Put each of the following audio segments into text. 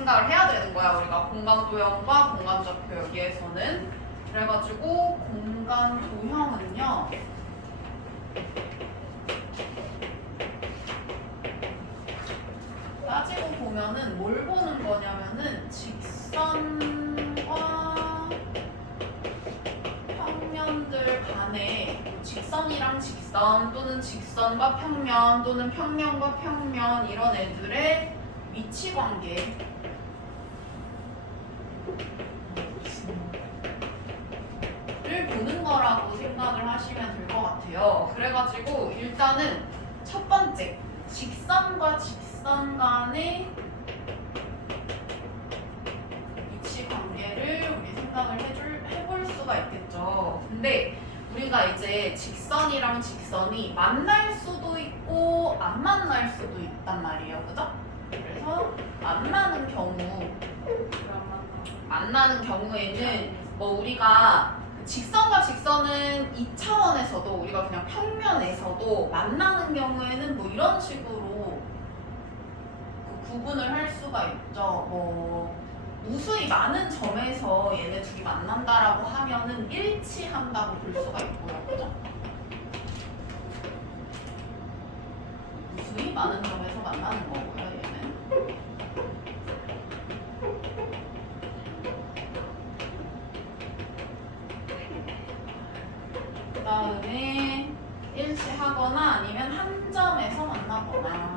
생각을 해야 되는 거야. 우리가 공간 도형과 공간적 여기에서는. 그래가지고 공간 도형은요. 따지고 보면은 뭘 보는 거냐면은 직선과 평면들 간에 직선이랑 직선 또는 직선과 평면 또는 평면과 평면 이런 애들의 위치 관계를 보는 거라고 생각을 하시면 될 것 같아요. 그래가지고 일단은 첫 번째 직선과 직선 간의 위치 관계를 우리 생각을 해볼 수가 있겠죠. 근데 우리가 이제 직선이랑 직선이 만날 수도 있고 안 만날 수도 있단 말이에요. 그죠? 그래서 만나는 경우에는 뭐 우리가 직선과 직선은 2차원에서도 우리가 그냥 평면에서도 만나는 경우에는 뭐 이런 식으로 구분을 할 수가 있죠. 뭐 무수히 많은 점에서 얘네 둘이 만난다라고 하면은 일치한다고 볼 수가 있고요. 그죠? 무수히 많은 점에서 만나는 거고요. 얘는. 그 다음에 일치하거나 아니면 한 점에서 만나거나.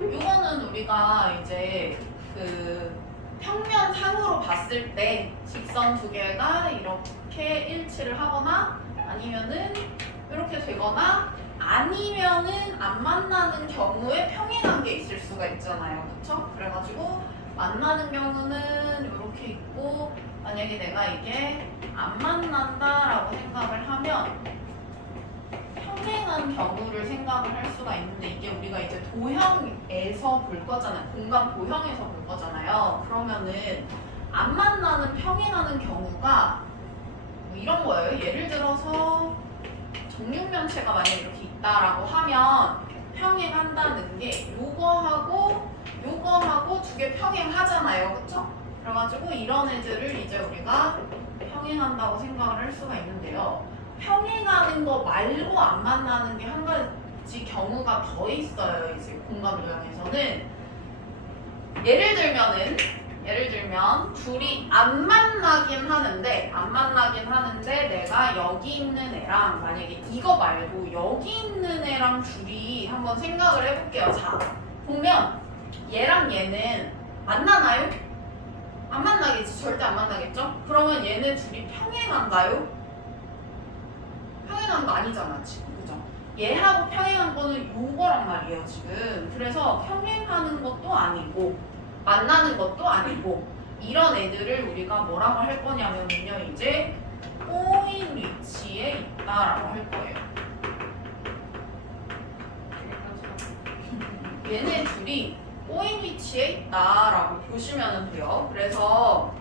이거는 우리가 이제 그 평면상으로 봤을 때 직선 두 개가 이렇게 일치를 하거나 아니면은 이렇게 되거나 아니면은 안 만나는 경우에 평행한 게 있을 수가 있잖아요. 그쵸? 그래가지고 만나는 경우는 이렇게 있고 만약에 내가 이게 안 만난다라고 생각을 하면 평행한 경우를 생각을 할 수가 있는데 이게 우리가 이제 도형에서 볼 거잖아요. 공간 도형에서 볼 거잖아요. 그러면은 안 만나는 평행하는 경우가 뭐 이런 거예요. 예를 들어서 정육면체가 만약에 이렇게 있다라고 하면 평행한다는 게 요거하고 두 개 평행하잖아요. 그쵸? 그래가지고 이런 애들을 이제 우리가 평행한다고 생각을 할 수가 있는데요. 평행하는 거 말고 안 만나는 게 한 가지 경우가 더 있어요. 이제 공간 도형에서는 예를 들면 둘이 안 만나긴 하는데 내가 여기 있는 애랑 만약에 이거 말고 여기 있는 애랑 둘이 한번 생각을 해볼게요. 자, 보면 얘랑 얘는 만나나요? 안 만나겠지. 절대 안 만나겠죠? 그러면 얘네 둘이 평행한가요? 평행한 거 아니잖아 지금. 그죠? 얘하고 평행한 거는 요거란 말이에요 지금. 그래서 평행하는 것도 아니고 만나는 것도 아니고 이런 애들을 우리가 뭐라고 할 거냐면요 이제 꼬인 위치에 있다라고 할 거예요. 얘네 둘이 꼬인 위치에 있다라고 보시면 돼요. 그래서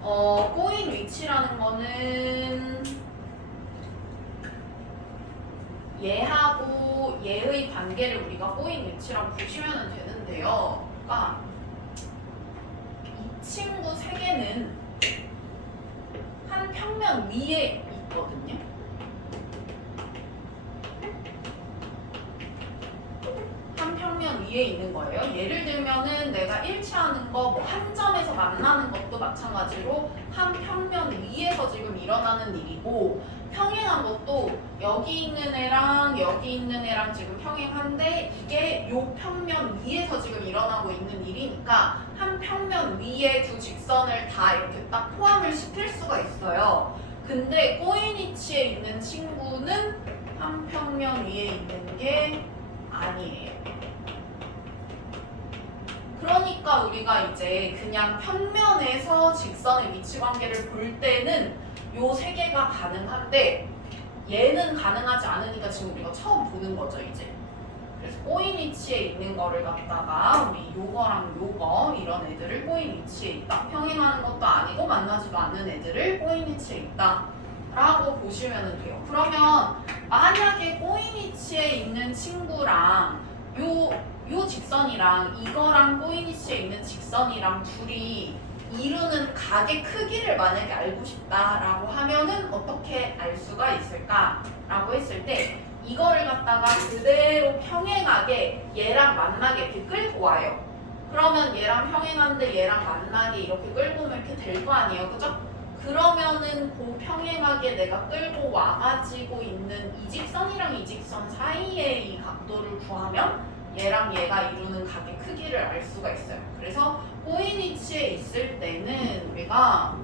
꼬인 위치라는 거는 얘하고 얘의 관계를 우리가 꼬인 위치라고 보시면 되는데요. 그러니까 이 친구 세 개는 한 평면 위에 있거든요. 한 평면 위에 있는 거예요. 예를 들면은 내가 일치하는 거 뭐 한 점에서 만나는 것도 마찬가지로 한 평면 위에서 지금 일어나는 일이고 평행한 것도 여기 있는 애랑 여기 있는 애랑 지금 평행한데 이게 요 평면 위에서 지금 일어나고 있는 일이니까 한 평면 위에 두 직선을 다 이렇게 딱 포함을 시킬 수가 있어요. 근데 꼬인 위치에 있는 친구는 한 평면 위에 있는 게 아니에요. 그러니까 우리가 이제 그냥 평면에서 직선의 위치 관계를 볼 때는 요 세 개가 가능한데 얘는 가능하지 않으니까 지금 우리가 처음 보는 거죠 이제. 그래서 꼬인 위치에 있는 거를 갖다가 우리 요거랑 요거 이런 애들을 꼬인 위치에 있다. 평행하는 것도 아니고 만나지도 않는 애들을 꼬인 위치에 있다. 라고 보시면 돼요. 그러면 만약에 꼬인 위치에 있는 친구랑 요 직선이랑 이거랑 꼬인 위치에 있는 직선이랑 둘이 이루는 각의 크기를 만약에 알고 싶다라고 하면은 어떻게 알 수가 있을까라고 했을 때 이거를 갖다가 그대로 평행하게 얘랑 만나게 이렇게 끌고 와요. 그러면 얘랑 평행한데 얘랑 만나게 이렇게 끌고 오면 이렇게 될 거 아니에요, 그죠? 그러면은 그 평행하게 내가 끌고 와가지고 있는 이 직선이랑 이 직선 사이의 이 각도를 구하면 얘랑 얘가 이루는 각의 크기를 알 수가 있어요. 그래서 꼬인 위치에 있을 때는 우리가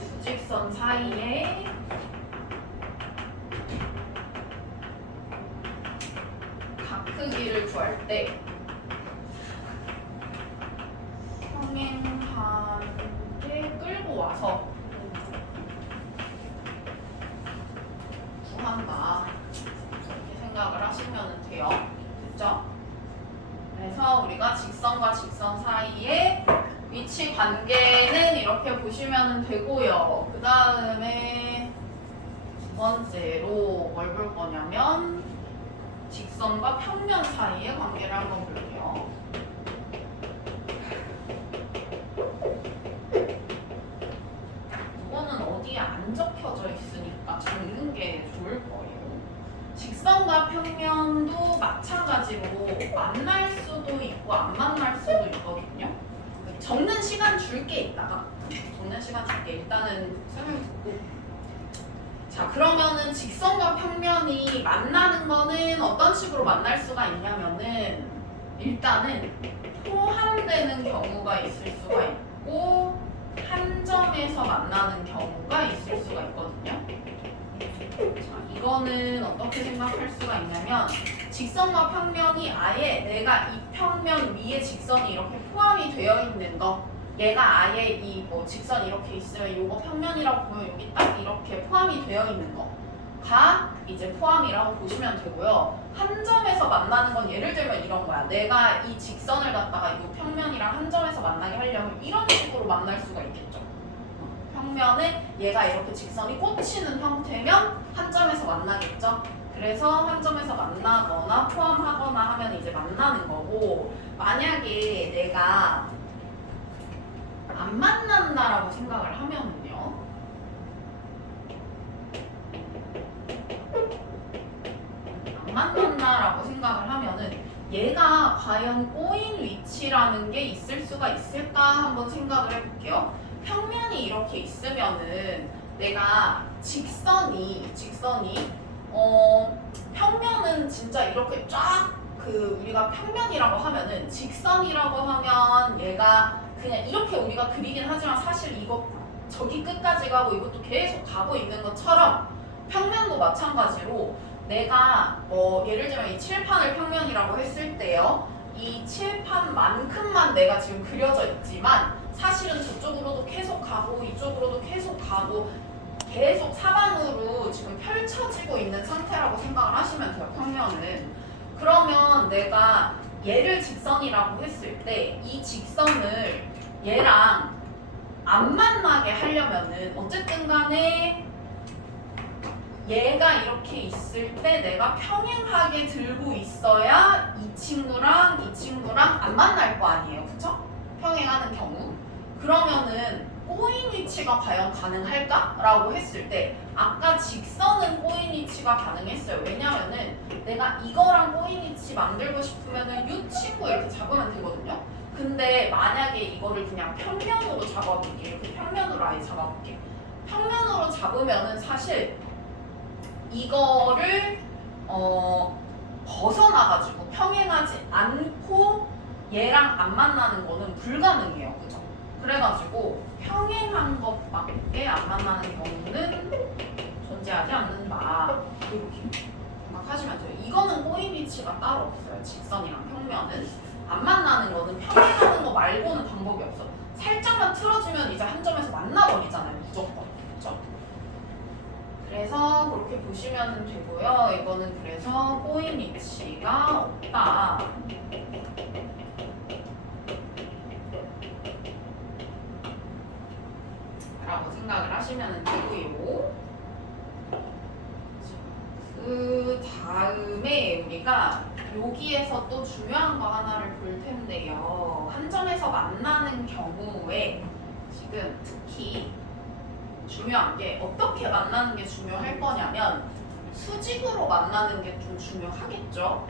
두 직선 사이에 각 크기를 구할 때 평행하게 끌고 와서 구한다. 이렇게 생각을 하시면 돼요. 됐죠? 그래서 우리가 직선과 직선 사이의 위치 관계는 이렇게 보시면 되고요. 그 다음에 두 번째로 뭘 볼 거냐면 직선과 평면 사이의 관계를 한번 볼게요. 이거는 어디에 안 적혀져 있으니까 적는 게 좋을 거예요. 직선과 평면도 마찬가지로 만날 수도 있고 안 만날 수도 있거든요. 적는 시간 줄게 이따가. 적는 시간 줄게. 일단은 설명 듣고. 자, 그러면은 직선과 평면이 만나는 거는 어떤 식으로 만날 수가 있냐면은 일단은 포함되는 경우가 있을 수가 있고 한 점에서 만나는 경우가 있을 수가 있거든요. 자, 이거는 어떻게 생각할 수가 있냐면 직선과 평면이 아예 내가 이 평면 위에 직선이 이렇게 포함이 되어 있는 거 얘가 아예 이 뭐 직선 이렇게 있으면 이거 평면이라고 보면 여기 딱 이렇게 포함이 되어 있는 거가 이제 포함이라고 보시면 되고요. 한 점에서 만나는 건 예를 들면 이런 거야. 내가 이 직선을 갖다가 이 평면이랑 한 점에서 만나게 하려면 이런 식으로 만날 수가 있겠죠. 평면에 얘가 이렇게 직선이 꽂히는 형태면 한 점에서 만나겠죠. 그래서 한 점에서 만나거나 포함하거나 하면 이제 만나는 거고 만약에 내가 안 만난다라고 생각을 하면은요. 안 만난다라고 생각을 하면은 얘가 과연 꼬인 위치라는 게 있을 수가 있을까 한번 생각을 해볼게요. 평면이 이렇게 있으면은 내가 직선이 평면은 진짜 이렇게 쫙 우리가 평면이라고 하면은 직선이라고 하면 얘가 그냥 이렇게 우리가 그리긴 하지만 사실 이거 저기 끝까지 가고 이것도 계속 가고 있는 것처럼 평면도 마찬가지로 내가 예를 들면 이 칠판을 평면이라고 했을 때요. 이 칠판만큼만 내가 지금 그려져 있지만 사실은 저쪽으로도 계속 가고 이쪽으로도 계속 가고 계속 사방으로 지금 펼쳐지고 있는 상태라고 생각을 하시면 돼요. 평면은. 그러면 내가 얘를 직선이라고 했을 때 이 직선을 얘랑 안 만나게 하려면은 어쨌든 간에 얘가 이렇게 있을 때 내가 평행하게 들고 있어야 이 친구랑 안 만날 거 아니에요. 그쵸? 평행하는 경우. 그러면은 꼬인 위치가 과연 가능할까? 라고 했을 때 아까 직선은 꼬인 위치가 가능했어요. 왜냐면은 내가 이거랑 꼬인 위치 만들고 싶으면은 이 친구 이렇게 잡으면 되거든요. 근데 만약에 이거를 그냥 평면으로 잡아볼게. 이렇게 평면으로 아예 잡아볼게. 평면으로 잡으면은 사실 이거를 벗어나가지고 평행하지 않고 얘랑 안 만나는 거는 불가능해요. 그죠? 그래가지고 평행한 것밖에 안 만나는 경우는 존재하지 않는다. 이렇게 생각하시면 돼요. 이거는 꼬인 위치가 따로 없어요. 직선이랑 평면은. 안 만나는 거는 평행하는 거 말고는 방법이 없어. 살짝만 틀어주면 이제 한 점에서 만나버리잖아요. 무조건. 그렇죠? 그래서 그렇게 보시면 되고요. 이거는 그래서 꼬인 위치가 없다. 다음에 우리가 여기에서 또 중요한 거 하나를 볼 텐데요. 한 점에서 만나는 경우에 지금 특히 중요한 게 어떻게 만나는 게 중요할 거냐면 수직으로 만나는 게 좀 중요하겠죠.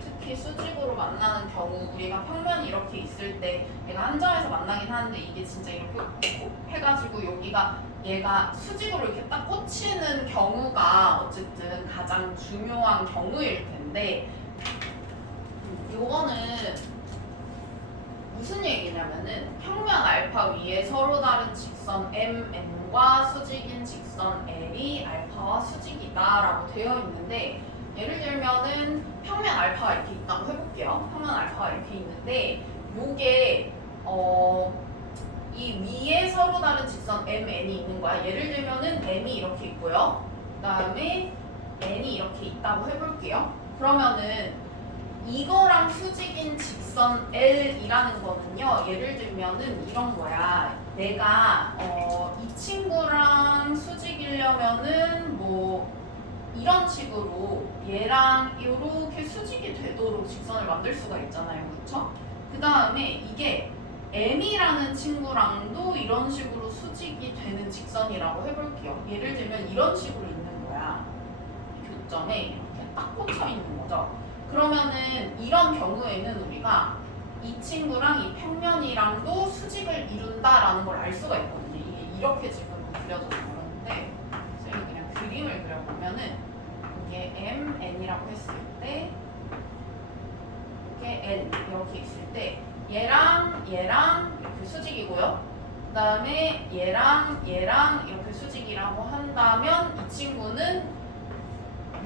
특히 수직으로 만나는 경우 우리가 평면이 이렇게 있을 때 얘가 한 점에서 만나긴 하는데 이게 진짜 이렇게 해가지고 여기가 얘가 수직으로 이렇게 딱 꽂히는 경우가 어쨌든 가장 중요한 경우일 텐데 요거는 무슨 얘기냐면은 평면 알파 위에 서로 다른 직선 MN과 수직인 직선 L이 알파와 수직이다 라고 되어 있는데 예를 들면은 평면 알파가 이렇게 있다고 해볼게요. 평면 알파가 이렇게 있는데 요게 이 위에 서로 다른 직선 MN이 있는 거야. 예를 들면은 M이 이렇게 있고요. 그 다음에 N이 이렇게 있다고 해볼게요. 그러면은 이거랑 수직인 직선 L이라는 거는요. 예를 들면은 이런 거야. 내가 이 친구랑 수직이려면은 뭐 이런 식으로 얘랑 이렇게 수직이 되도록 직선을 만들 수가 있잖아요. 그렇죠? 그 다음에 이게 M이라는 친구랑도 이런 식으로 수직이 되는 직선이라고 해볼게요. 예를 들면 이런 식으로 있는 거야. 교점에 이렇게 딱 꽂혀 있는 거죠. 그러면은 이런 경우에는 우리가 이 친구랑 이 평면이랑도 수직을 이룬다라는 걸 알 수가 있거든요. 이게 이렇게 지금 그려져서 그러는데 쌤이 그냥 그림을 그려보면은 이게 M, N이라고 했을 때 이게 N 이렇게 있을 때 얘랑 이렇게 수직이고요. 그 다음에 얘랑 이렇게 수직이라고 한다면 이 친구는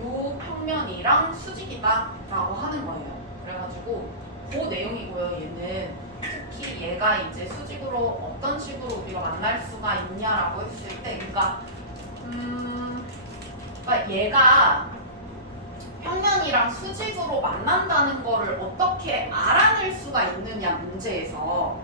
요 평면이랑 수직이다 라고 하는 거예요. 그래가지고 그 내용이고요. 얘는 특히 얘가 이제 수직으로 어떤 식으로 우리가 만날 수가 있냐라고 했을 때 그러니까 얘가 평면이랑 수직으로 만난다는 거를 어떻게 알아낼 수가 있느냐 문제에서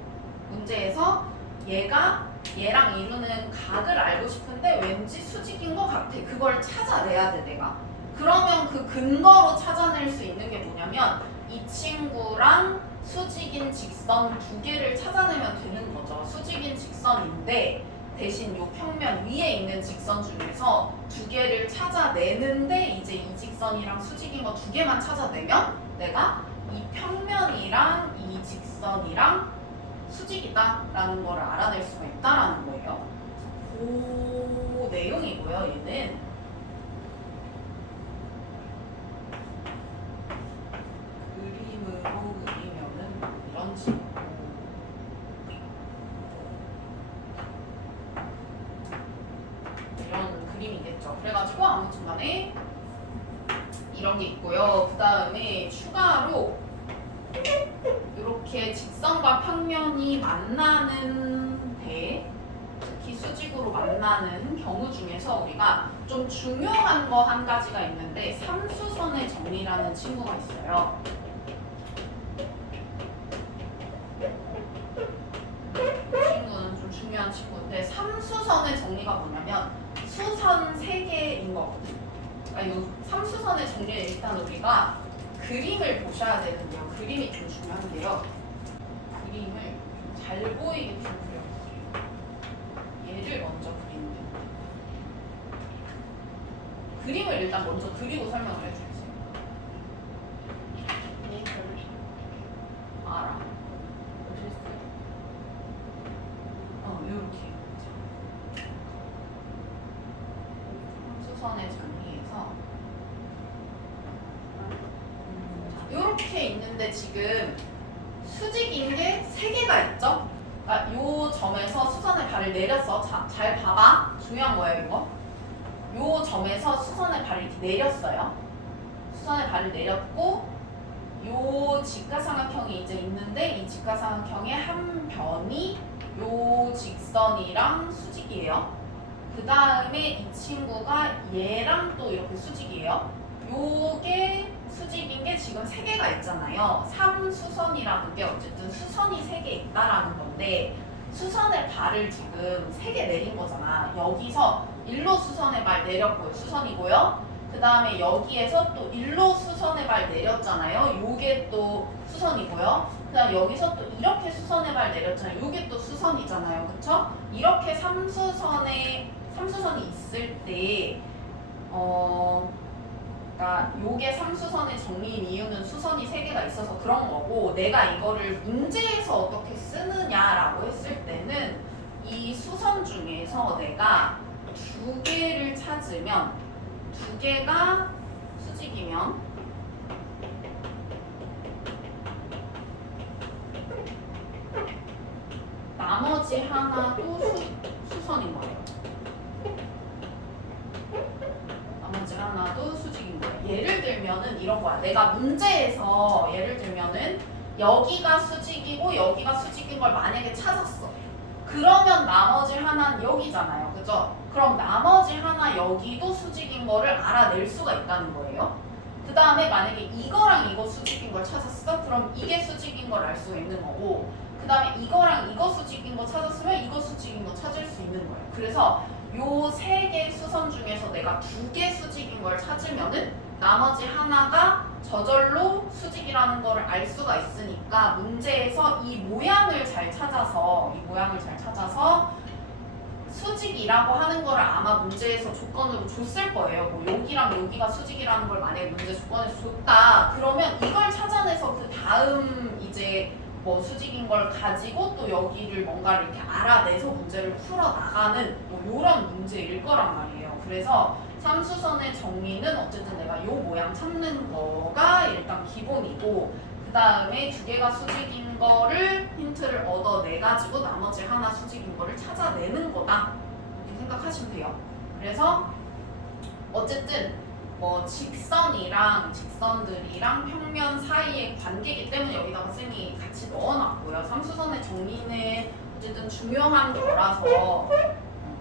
얘가 얘랑 이루는 각을 알고 싶은데 왠지 수직인 것 같아. 그걸 찾아내야 돼 내가. 그러면 그 근거로 찾아낼 수 있는 게 뭐냐면 이 친구랑 수직인 직선 두 개를 찾아내면 되는 거죠. 수직인 직선인데 대신 요 평면 위에 있는 직선 중에서 두 개를 찾아내는데 이제 이 직선이랑 수직인 거 두 개만 찾아내면 내가 이 평면이랑 이 직선이랑 수직이다 라는 거를 알아낼 수가 있다라는 거예요. 그 내용이고요. 얘는 그림으로 그리면은 이런 식으로 이런 그림이겠죠. 그래가지고 아무튼 간에 이런 게 있고요. 그 다음에 추가로 이렇게 직선과 평면이 만나는 데 특히 수직으로 만나는 경우 중에서 우리가 좀 중요한 거 한 가지가 있는데 삼수선의 정리라는 친구가 있어요. 친구는 좀 중요한 친구인데 삼수선의 정리가 뭐냐면 수선 3개인 거거든요. 그러니까 이 삼수선의 정리를 일단 우리가 그림을 보셔야 되는데요. 그림이 좀 중요한 게요. 그림을 잘 보이게 좀 그려볼게요. 얘를 먼저 그리면 됩니다. 그림을 일단 먼저 그리고 설명을 해주세요. 알아. 이렇게. 수선의 정리에서 이렇게 있는데 지금 수직인 게 3개가 있죠? 그러니까 요 점에서 수선의 발을 내렸어. 자, 잘 봐봐. 중요한 거예요, 이거. 요 점에서 수선의 발을 이렇게 내렸어요. 수선의 발을 내렸고 요 직가삼각형이 이제 있는데 이 직가삼각형의 한 변이 요 직선이랑 수직이에요. 그 다음에 이 친구가 얘랑 또 이렇게 수직이에요. 요게 수직인 게 지금 3개가 있잖아요. 삼수선이라는 게 어쨌든 수선이 3개 건데 수선의 발을 지금 3개 내린 거잖아. 여기서 일로 수선의 발 내렸고요. 수선이고요. 그 다음에 여기에서 또 일로 수선의 발 내렸잖아요. 요게 또 수선이고요. 그 다음 여기서 또 이렇게 수선의 발 내렸잖아요. 요게 또 수선이잖아요. 그쵸? 이렇게 3수선이 있을 때 그러니까 요게 3수선의 정리인 이유는 수선이 3개가 있어서 그런 거고, 내가 이거를 문제에서 어떻게 쓰느냐라고 했을 때는 이 수선 중에서 내가 2개를 찾으면 2개가 수직이면 나머지 하나도 수선인 거예요. 나머지 하나도 수직인 거예요. 예를 들면은 이런 거야. 내가 문제에서 예를 들면은 여기가 수직이고 여기가 수직인 걸 만약에 찾았어. 그러면 나머지 하나는 여기잖아요. 그죠? 그럼 나머지 하나 여기도 수직인 거를 알아낼 수가 있다는 거예요. 그 다음에 만약에 이거랑 이거 수직인 걸 찾았어? 그럼 이게 수직인 걸 알 수가 있는 거고, 그 다음에 이거랑 이거 수직인 거 찾았으면 이거 수직인 거 찾을 수 있는 거예요. 그래서 요 3개 수선 중에서 내가 2개 수직인 걸 찾으면은 나머지 하나가 저절로 수직이라는 거를 알 수가 있으니까 문제에서 이 모양을 잘 찾아서 수직이라고 하는 거를 아마 문제에서 조건으로 줬을 거예요. 뭐 여기랑 여기가 수직이라는 걸 만약에 문제 조건에서 줬다. 그러면 이걸 찾아내서 그 다음 이제 뭐 수직인 걸 가지고 또 여기를 뭔가를 이렇게 알아내서 문제를 풀어나가는 뭐 이런 문제일 거란 말이에요. 그래서 3수선의 정리는 어쨌든 내가 요 모양 찾는 거가 일단 기본이고, 그 다음에 2개가 수직인 거를 힌트를 얻어내가지고 나머지 하나 수직인 거를 찾아내는 거다. 이렇게 생각하시면 돼요. 그래서 어쨌든 뭐 직선들이랑 평면 사이의 관계이기 때문에 여기다가 쌤이 같이 넣어놨고요. 3수선의 정리는 어쨌든 중요한 거라서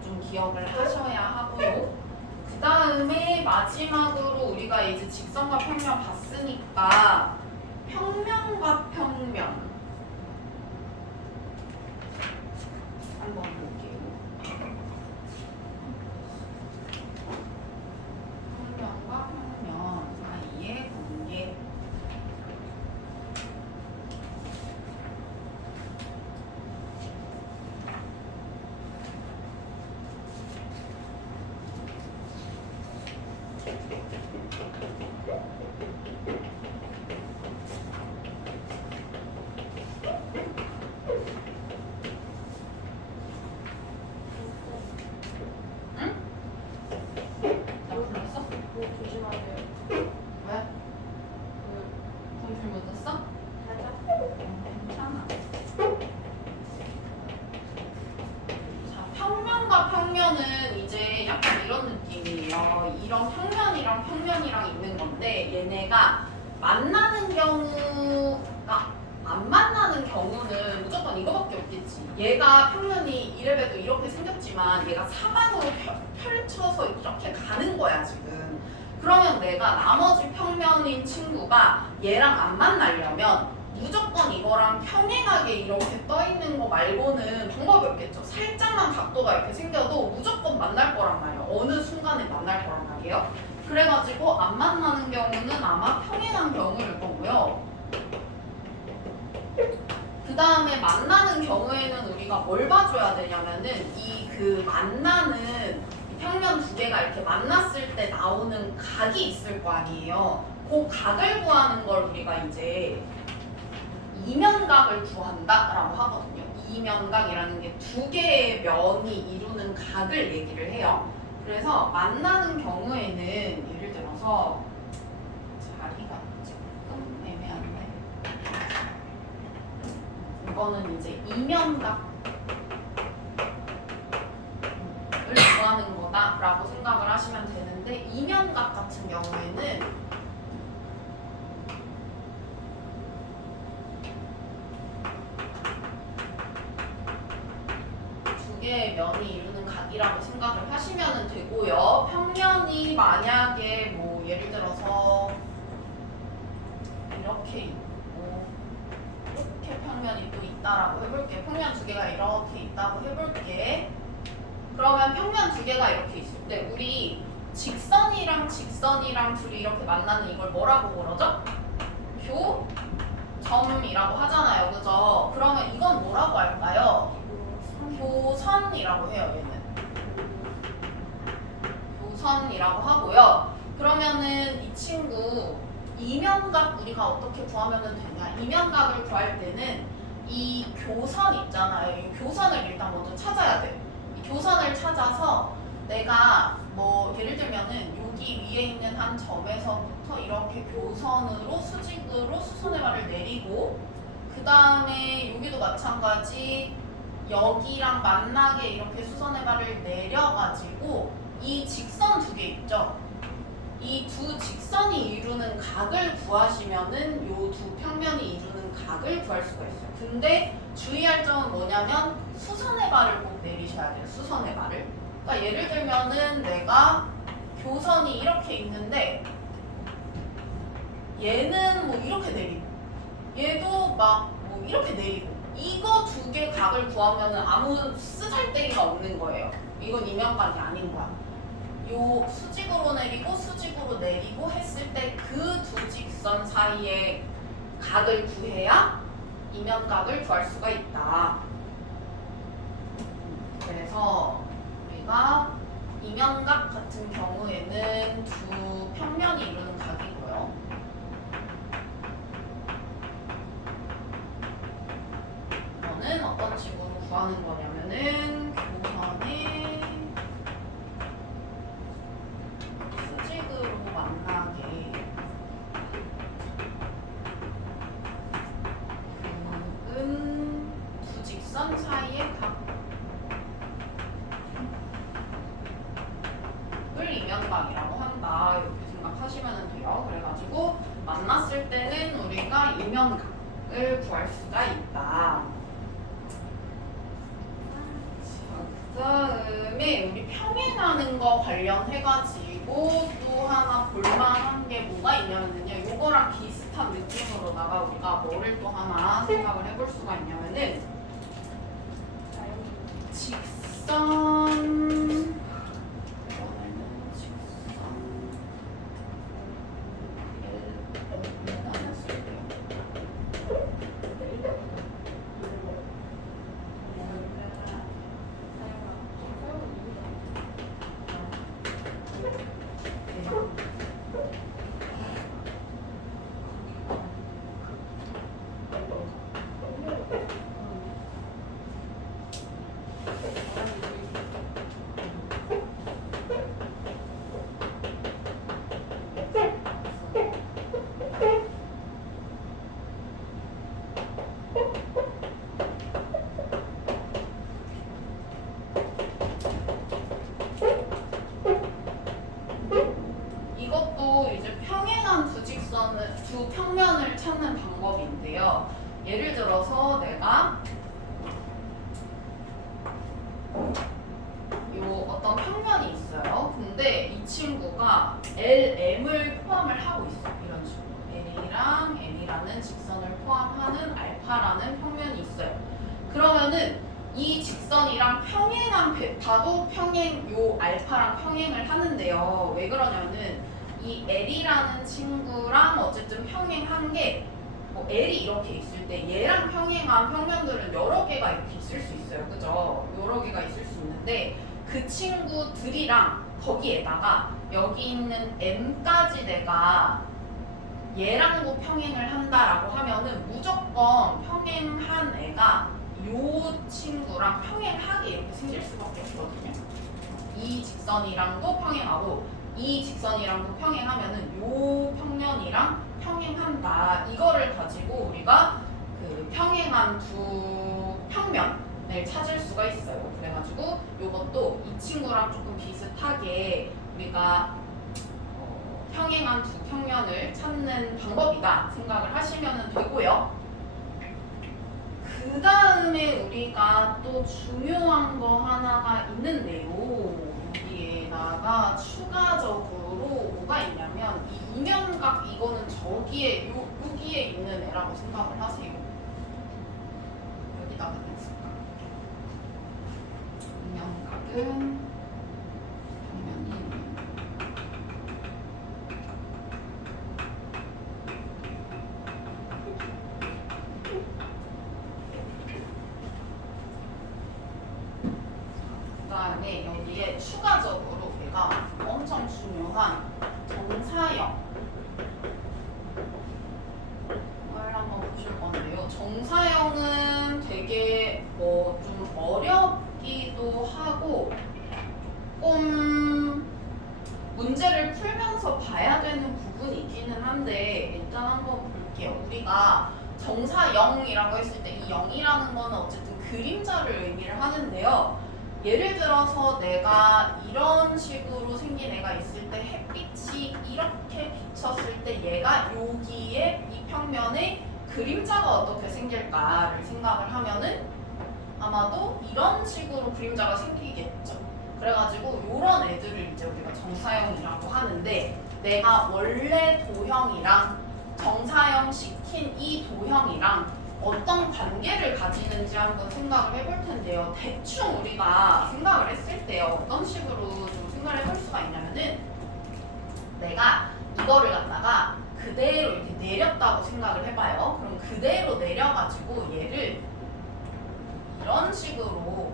좀 기억을 하셔야 하고요. 그 다음에 마지막으로 우리가 이제 직선과 평면 봤으니까 평면과 평면 한번 볼게요. 평면과 평면 사이의 관계. 이런 평면이랑 평면이랑 있는 건데, 얘네가 만나는 경우가 안 만나는 경우는 무조건 이거밖에 없겠지. 얘가 평면이 이래봬도 이렇게 생겼지만 얘가 사방으로 펼쳐서 이렇게 가는 거야 지금. 그러면 내가 나머지 평면인 친구가 얘랑 안 만나려면 무조건 이거랑 평행하게 이렇게 떠 있는 거 말고는 방법이 없겠죠. 살짝만 각도가 이렇게 생겨도 무조건 만날 거란 말이에요. 어느 순간에 만날 거란 말이에요. 그래가지고 안 만나는 경우는 아마 평행한 경우일 거고요. 그 다음에 만나는 경우에는 우리가 뭘 봐줘야 되냐면은 그 만나는 평면 2개가 이렇게 만났을 때 나오는 각이 있을 거 아니에요. 그 각을 구하는 걸 우리가 이제 이면각을 구한다라고 하거든요. 이면각이라는 게 2개의 면이 이루는 각을 얘기를 해요. 그래서 만나는 경우에는 예를 들어서 자리가 조금 애매한데 이거는 이제 이면각을 구하는 거다라고 생각을 하시면 되는데, 이면각 같은 경우에는 면이 이루는 각이라고 생각을 하시면 되고요. 평면이 만약에 뭐 예를 들어서 이렇게 있고 이렇게 평면 평면이 또 있다라고 해볼게. 평면 두 개가 이렇게 있다고 해볼게. 그러면 평면 두 개가 이렇게 있을 때 우리 직선이랑 직선이랑 둘이 이렇게 만나는 이걸 뭐라고 그러죠? 교점이라고 하잖아요. 그죠? 그러면 이건 뭐라고 할까요? 교선이라고 해요. 얘는 교선이라고 하고요. 그러면은 이 친구 이면각 우리가 어떻게 구하면 되냐? 이면각을 구할 때는 이 교선 있잖아요. 이 교선을 일단 먼저 찾아야 돼. 이 교선을 찾아서 내가 뭐 예를 들면은 여기 위에 있는 한 점에서부터 이렇게 교선으로 수직으로 수선의 발을 내리고 그 다음에 여기도 마찬가지 여기랑 만나게 이렇게 수선의 발을 내려가지고 이 직선 두 개 있죠? 이 두 직선이 이루는 각을 구하시면은 요 두 평면이 이루는 각을 구할 수가 있어요. 근데 주의할 점은 뭐냐면 수선의 발을 꼭 내리셔야 돼요. 수선의 발을. 그러니까 예를 들면은 내가 교선이 이렇게 있는데 얘는 뭐 이렇게 내리고 얘도 막 뭐 이렇게 내리고 이거 두 개 각을 구하면은 아무 쓰잘데기가 없는 거예요. 이건 이면각이 아닌 거야. 요 수직으로 내리고 수직으로 내리고 했을 때 그 두 직선 사이의 각을 구해야 이면각을 구할 수가 있다. 그래서 우리가 이면각 같은 경우에는 두 평면이 이루는 각이고요. 이거는 어떤 식으로 구하는 거냐면은 교선의 수직으로 만나게 긋은 두 직선 사이의 각을 이면각이라고 한다. 이렇게 생각하시면 돼요. 그래가지고 만났을 때는 우리가 이면각을 구할 수가 있다. 그 다음에 우리 평행하는 거 관련해가지고 또 하나 볼만한 게 뭐가 있냐면요. 요거랑 비슷한 느낌으로다가 우리가 뭐를 또 하나 생각을 해볼 수가 있냐면은 직선 두 평면을 찾는 방법인데요. 예를 들어서 내가 요 어떤 평면이 있어요. 근데 이 친구가 LM을 포함을 하고 있어. 이런 식으로 L이랑 M이라는 직선을 포함하는 알파라는 평면이 있어요. 그러면은 이 직선이랑 평행한 베타도 요 알파랑 평행을 하는데요. 왜 그러냐면은 이 L이라는 친구랑 어쨌든 평행한 게 뭐 L이 이렇게 있을 때 얘랑 평행한 평면들은 여러 개가 이렇게 있을 수 있어요. 그죠? 여러 개가 있을 수 있는데 그 친구들이랑 거기에다가 여기 있는 M까지 내가 얘랑도 평행을 한다라고 하면은 무조건 평행한 애가 요 친구랑 평행하게 이렇게 생길 수밖에 없거든요. 이 직선이랑도 평행하고 이 직선이랑도 평행하면은 요 평면이랑 평행한다. 이거를 가지고 우리가 그 평행한 두 평면을 찾을 수가 있어요. 그래가지고 요것도 이 친구랑 조금 비슷하게 우리가 평행한 두 평면을 찾는 방법이다 생각을 하시면 되고요. 그 다음에 우리가 또 중요한 거 하나가 있는데요. 여기에다가 추가적으로 뭐가 있냐면 이 이면각 이거는 저기에 여기에 있는 애라고 생각을 하세요. 평면이 그다음에 여기에 추가적으로 얘가 엄청 중요한 정사형을 한번 보실 건데요. 정사형은 되게 뭐 좀 어렵기도 하고 조금 문제를 풀면서 봐야 되는 부분이기는 한데 일단 한번 볼게요. 우리가 정사형이라고 했을 때 이 0이라는 거는 어쨌든 그림자를 의미를 하는데요. 예를 들어서 내가 이런 식으로 생긴 애가 있을 때 햇빛이 이렇게 비쳤을 때 얘가 여기에 이 평면에 그림자가 어떻게 생길까를 생각을 하면은 아마도 이런 식으로 그림자가 생기겠죠. 그래가지고 이런 애들을 이제 우리가 정사형이라고 하는데 내가 원래 도형이랑 정사형 시킨 이 도형이랑 어떤 관계를 가지는지 한번 생각을 해볼 텐데요. 대충 우리가 생각을 했을 때요. 어떤 식으로 좀 생각을 해볼 수가 있냐면은 내가 이거를 갖다가 그대로 이렇게 내렸다고 생각을 해봐요. 그럼 그대로 내려가지고 얘를 이런 식으로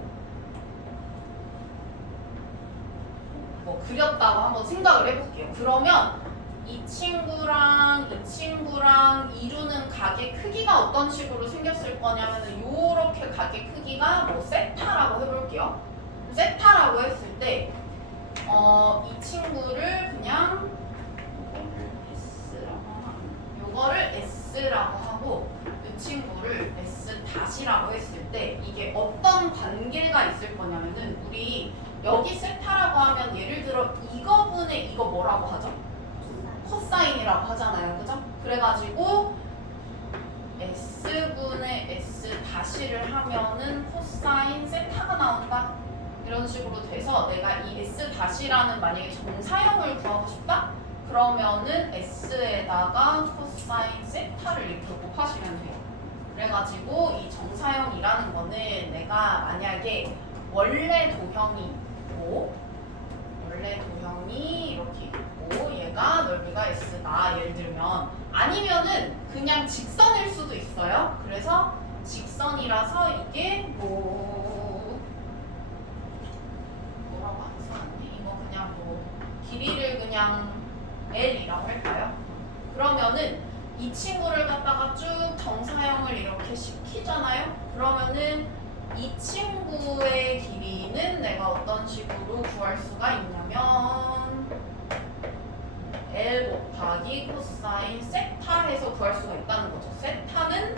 뭐 그렸다고 한번 생각을 해볼게요. 그러면 이 친구랑 이 친구랑 이루는 각의 크기가 어떤 식으로 생겼을 거냐면은 요렇게 각의 크기가 뭐 세타라고 해볼게요. 세타라고 했을 때 이 친구를 그냥 요거를 S라고 하고 이 친구를 S 다시라고 했을 때 이게 어떤 관계가 있을 거냐면은 우리 여기 세타라고 하면 예를 들어 이거분의 이거 뭐라고 하죠? 코사인이라고 하잖아요. 그죠? 그래가지고 S분의 S 다시를 하면은 코사인 세타가 나온다. 이런 식으로 돼서 내가 이 S 다시라는 만약에 정사형을 구하고 싶다? 그러면은 S에다가 코사인 세타를 이렇게 곱하시면 돼요. 그래가지고 이 정사형이라는 거는 내가 만약에 원래 도형이 있고 원래 도형이 이렇게 있고 얘가 넓이가 S다 예를 들면 아니면은 그냥 직선일 수도 있어요. 그래서 직선이라서 이게 뭐라고 하지? 이거 그냥 뭐 길이를 그냥 L이라고 할까요? 그러면은 이 친구를 갖다가 쭉 정사형을 이렇게 시키잖아요. 그러면은 이 친구의 길이는 내가 어떤 식으로 구할 수가 있냐면 L 곱하기 코사인 세타 해서 구할 수가 있다는 거죠. 세타는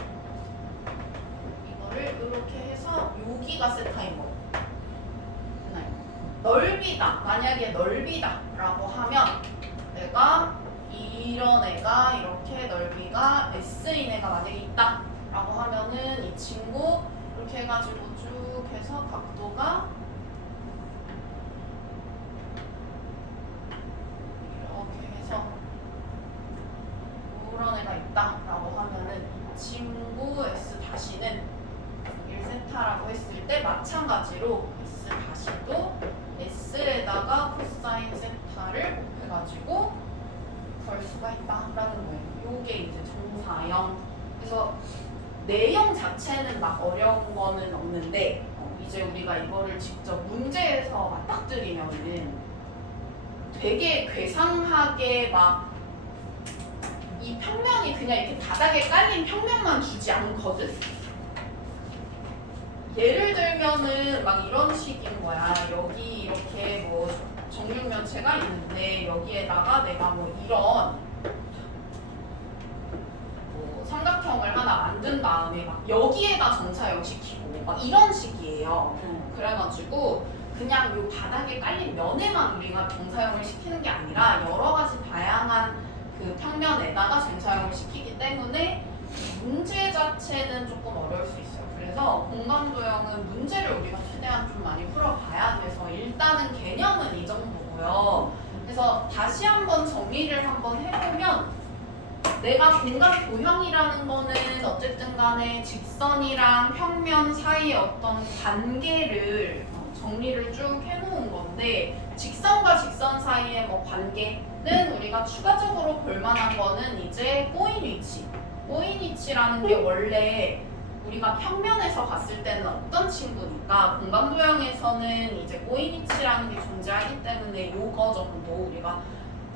이거를 이렇게 해서 여기가 세타인 거예요. 넓이다. 만약에 넓이다 라고 하면 내가 이런 애가 이렇게 넓이가 S인 애가 만약에 있다 라고 하면은 이 친구 이렇게 해가지고 쭉 해서 각도가 이렇게 해서 이런 애가 있다 라고 하면은 이 친구 S 다시는 1세타라고 했을 때 마찬가지로 S 다시도 S에다가 코사인 세타를 곱해가지고 구할 수가 있다라는 거예요. 요게 이제 정사형. 그래서 내용 자체는 막 어려운 거는 없는데 이제 우리가 이거를 직접 문제에서 맞닥뜨리면은 되게 괴상하게 막 이 평면이 그냥 이렇게 바닥에 깔린 평면만 주지 않거든. 예를 들면은 막 이런 식인 거야. 여기 이렇게 뭐 정육면체가 있는데 여기에다가 내가 뭐 이런 뭐 삼각형을 하나 만든 다음에 막 여기에다 정사형 시키고 막 이런 식이에요. 그래가지고 그냥 요 바닥에 깔린 면에만 우리가 정사형을 시키는 게 아니라 여러 가지 다양한 그 평면에다가 정사형을 시키기 때문에 문제 자체는 조금 어려울 수 있어요. 그래서 공간도형은 문제를 우리가 최대한 좀 많이 풀어봐야 돼서 일단은 개념은 이 정도고요. 그래서 다시 한번 정리를 한번 해보면 내가 공간도형이라는 거는 어쨌든 간에 직선이랑 평면 사이의 어떤 관계를 정리를 쭉 해놓은 건데 직선과 직선 사이의 뭐 관계는 우리가 추가적으로 볼 만한 거는 이제 꼬인 위치. 꼬인 위치라는 게 원래 우리가 평면에서 봤을 때는 어떤 친구니까 공간도형에서는 이제 꼬인 위치라는 게 존재하기 때문에 요거 정도 우리가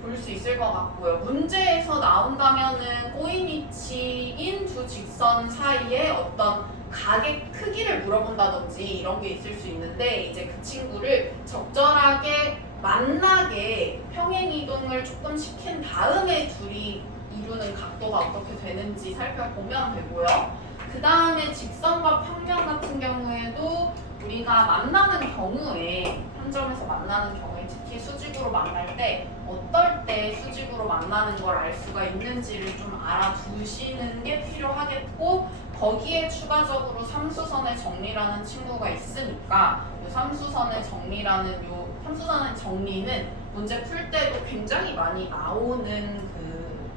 볼 수 있을 것 같고요. 문제에서 나온다면은 꼬인 위치인 두 직선 사이에 어떤 각의 크기를 물어본다든지 이런 게 있을 수 있는데 이제 그 친구를 적절하게 만나게 평행 이동을 조금 시킨 다음에 둘이 이루는 각도가 어떻게 되는지 살펴보면 되고요. 그 다음에 직선과 평면 같은 경우에도 우리가 만나는 경우에 한 점에서 만나는 경우에 특히 수직으로 만날 때 어떨 때 수직으로 만나는 걸 알 수가 있는지를 좀 알아두시는 게 필요하겠고 거기에 추가적으로 삼수선의 정리라는 친구가 있으니까 이 삼수선의 정리는 문제 풀 때도 굉장히 많이 나오는 그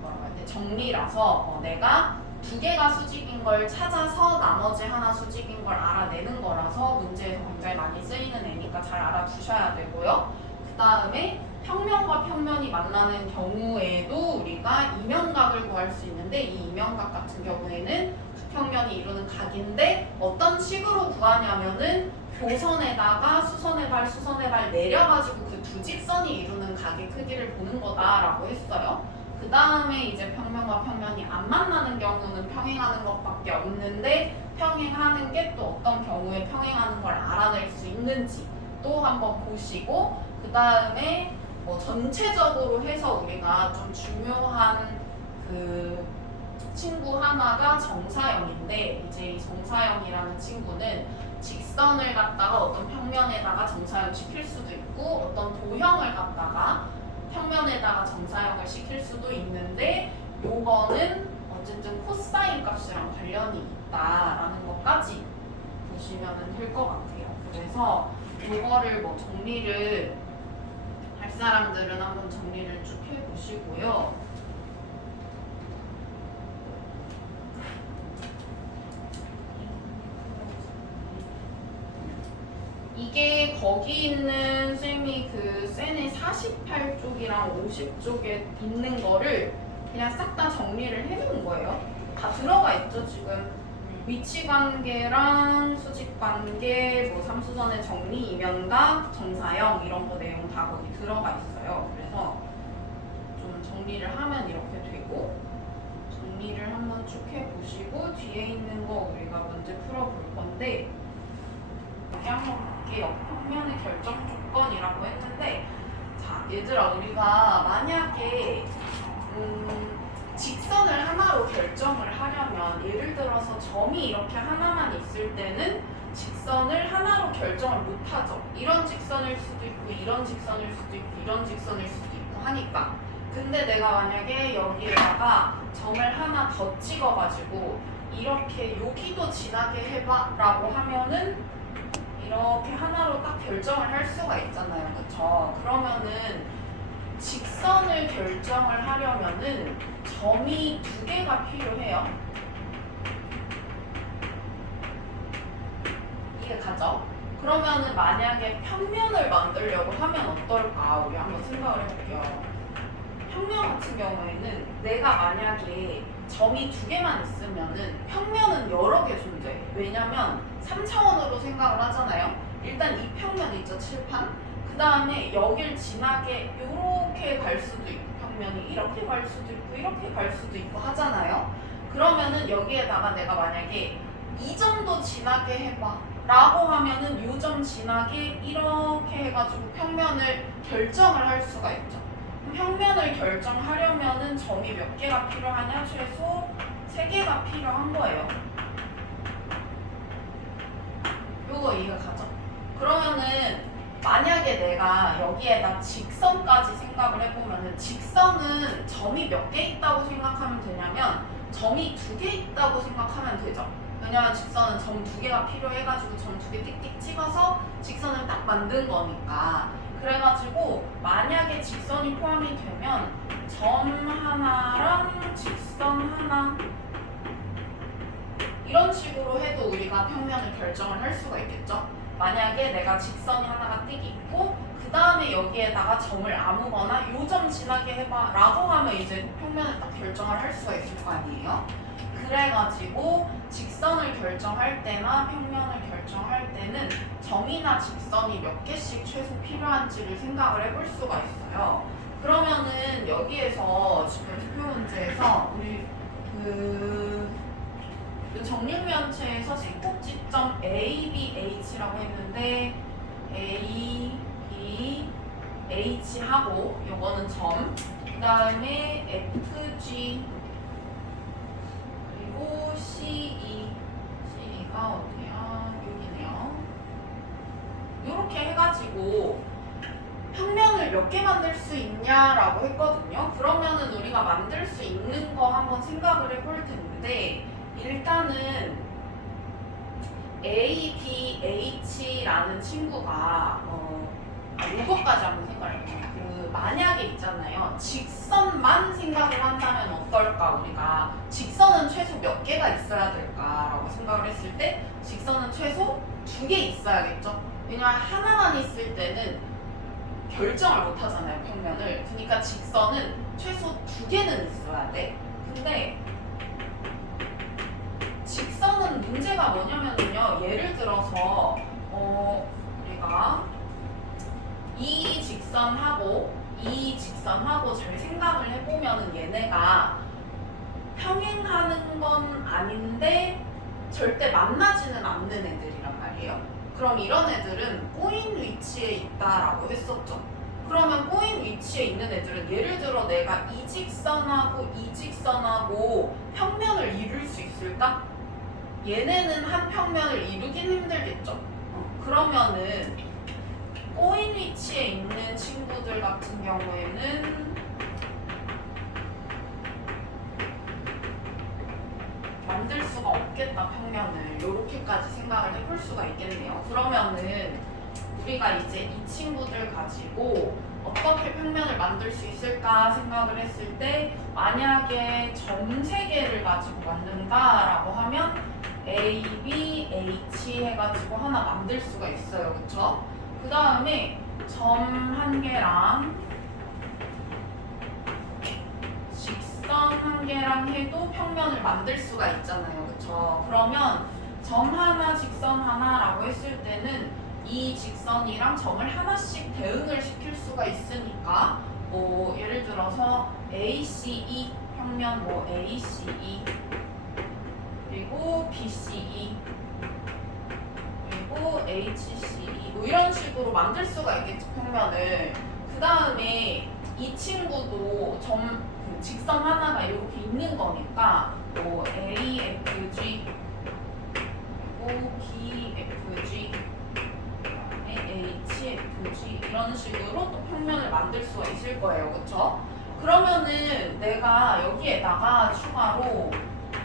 뭐라고 해야 돼? 정리라서 내가 두 개가 수직인 걸 찾아서 나머지 하나 수직인 걸 알아내는 거라서 문제에서 굉장히 많이 쓰이는 애니까 잘 알아두셔야 되고요. 그 다음에 평면과 평면이 만나는 경우에도 우리가 이면각을 구할 수 있는데 이 이면각 같은 경우에는 두 평면이 이루는 각인데 어떤 식으로 구하냐면은 교선에다가 수선의 발 내려가지고 그 두 직선이 이루는 각의 크기를 보는 거다라고 했어요. 그 다음에 이제 평면과 평면이 안 만나는 경우는 평행하는 것밖에 없는데 평행하는 게 또 어떤 경우에 평행하는 걸 알아낼 수 있는지 또 한번 보시고 그 다음에 전체적으로 해서 우리가 좀 중요한 그 친구 하나가 정사형인데 이제 이 정사형이라는 친구는 직선을 갖다가 어떤 평면에다가 정사형 시킬 수도 있고 어떤 도형을 갖다가 평면에다가 정사형을 시킬 수도 있는데 요거는 어쨌든 코사인 값이랑 관련이 있다라는 것까지 보시면 될 것 같아요. 그래서 요거를 정리를 할 사람들은 한번 정리를 쭉 해보시고요. 이게 거기 있는 쌤이 그 쌤의 48쪽이랑 50쪽에 있는 거를 그냥 싹 다 정리를 해놓은 거예요. 다 들어가 있죠 지금. 위치관계랑 수직관계, 삼수선의 정리, 이면각, 정사형 이런 거 내용 다 거기 들어가 있어요. 그래서 좀 정리를 하면 이렇게 되고 정리를 한번 쭉 해보시고 뒤에 있는 거 우리가 문제 풀어볼 건데 여기 한번 볼게요. 평면의 결정 조건이라고 했는데 자 얘들아 우리가 만약에 직선을 하나로 결정을 하려면 예를 들어서 점이 이렇게 하나만 있을 때는 직선을 하나로 결정을 못하죠. 이런 직선일 수도 있고 이런 직선일 수도 있고 이런 직선일 수도 있고 하니까 근데 내가 만약에 여기에다가 점을 하나 더 찍어가지고 이렇게 여기도 지나게 해봐 라고 하면은 이렇게 하나로 딱 결정을 할 수가 있잖아요. 그쵸? 그러면은 직선을 결정을 하려면은 점이 두 개가 필요해요. 이게 가죠? 그러면은 만약에 평면을 만들려고 하면 어떨까? 우리 한번 생각을 해볼게요. 평면 같은 경우에는 내가 만약에 점이 두 개만 있으면은 평면은 여러 개 존재해. 왜냐면 3차원으로 생각을 하잖아요. 일단 이 평면 있죠, 칠판. 그 다음에 여길 지나게 이렇게 갈 수도 있고 평면이 이렇게 갈 수도 있고 이렇게 갈 수도 있고 하잖아요. 그러면은 여기에다가 내가 만약에 이 점도 지나게 해봐 라고 하면은 이 점 지나게 이렇게 해가지고 평면을 결정을 할 수가 있죠. 평면을 결정하려면은 점이 몇 개가 필요하냐? 최소 3개가 필요한 거예요. 요거 이해가 가죠? 그러면은 만약에 내가 여기에다 직선까지 생각을 해보면은 직선은 점이 몇 개 있다고 생각하면 되냐면 점이 2개 있다고 생각하면 되죠. 왜냐면 직선은 점 2개가 필요해가지고 점 2개 띡띡 찍어서 직선을 딱 만든 거니까. 그래가지고 만약에 직선이 포함이 되면 점 하나랑 직선 하나 이런 식으로 해도 우리가 평면을 결정을 할 수가 있겠죠. 만약에 내가 직선이 하나가 띡 있고 그 다음에 여기에다가 점을 아무거나 요 점 지나게 해봐 라고 하면 이제 평면을 딱 결정을 할 수가 있을 거 아니에요. 그래가지고 직선을 결정할 때나 평면을 결정할 때는 점이나 직선이 몇 개씩 최소 필요한지를 생각을 해볼 수가 있어요. 그러면은 여기에서 지금 투표 문제에서 우리 그 정육면체에서 세꼭지점 A, B, H라고 했는데 A, B, H 하고 요거는 점, 그 다음에 F, G 그리고 C, E, C가 어디야? 여기네요. 요렇게 해가지고 평면을 몇 개 만들 수 있냐라고 했거든요. 그러면은 우리가 만들 수 있는 거 한번 생각을 해볼 텐데 일단은 A, B, H라는 친구가 이거까지 한번 생각을 해볼게요. 그 만약에 있잖아요. 직선만 생각을 한다면 어떨까? 우리가 직선은 최소 몇 개가 있어야 될까라고 생각을 했을 때 직선은 최소 2개 있어야겠죠. 왜냐면 하나만 있을 때는 결정을 못 하잖아요, 평면을. 그러니까 직선은 최소 2개는 있어야 돼. 근데 직선은 문제가 뭐냐면요. 예를 들어서 우리가 이 직선하고 이 직선하고 잘 생각을 해보면은 얘네가 평행하는 건 아닌데 절대 만나지는 않는 애들이란 말이에요. 그럼 이런 애들은 꼬인 위치에 있다라고 했었죠. 그러면 꼬인 위치에 있는 애들은 예를 들어 내가 이 직선하고 이 직선하고 평면을 이룰 수 있을까? 얘네는 한 평면을 이루긴 힘들겠죠. 그러면은 꼬인 위치에 있는 친구들 같은 경우에는 만들 수가 없겠다, 평면을. 이렇게까지 생각을 해볼 수가 있겠네요. 그러면은 우리가 이제 이 친구들 가지고 어떻게 평면을 만들 수 있을까 생각을 했을 때 만약에 점 3개를 가지고 만든다라고 하면 A, B, H 해가지고 하나 만들 수가 있어요. 그쵸? 그 다음에 점 1개랑 직선 1개랑 해도 평면을 만들 수가 있잖아요. 그쵸? 그러면 점 하나, 직선 하나라고 했을 때는 이 직선이랑 점을 하나씩 대응을 시킬 수가 있으니까 뭐 예를 들어서 ACE 평면 뭐 ACE 그리고 BCE 그리고 HCE 뭐 이런 식으로 만들 수가 있겠죠, 평면을. 그 다음에 이 친구도 그 직선 하나가 이렇게 있는 거니까 뭐 AFG 그리고 BFG HFG 이런 식으로 또 평면을 만들 수가 있을 거예요. 그쵸? 그러면은 내가 여기에다가 추가로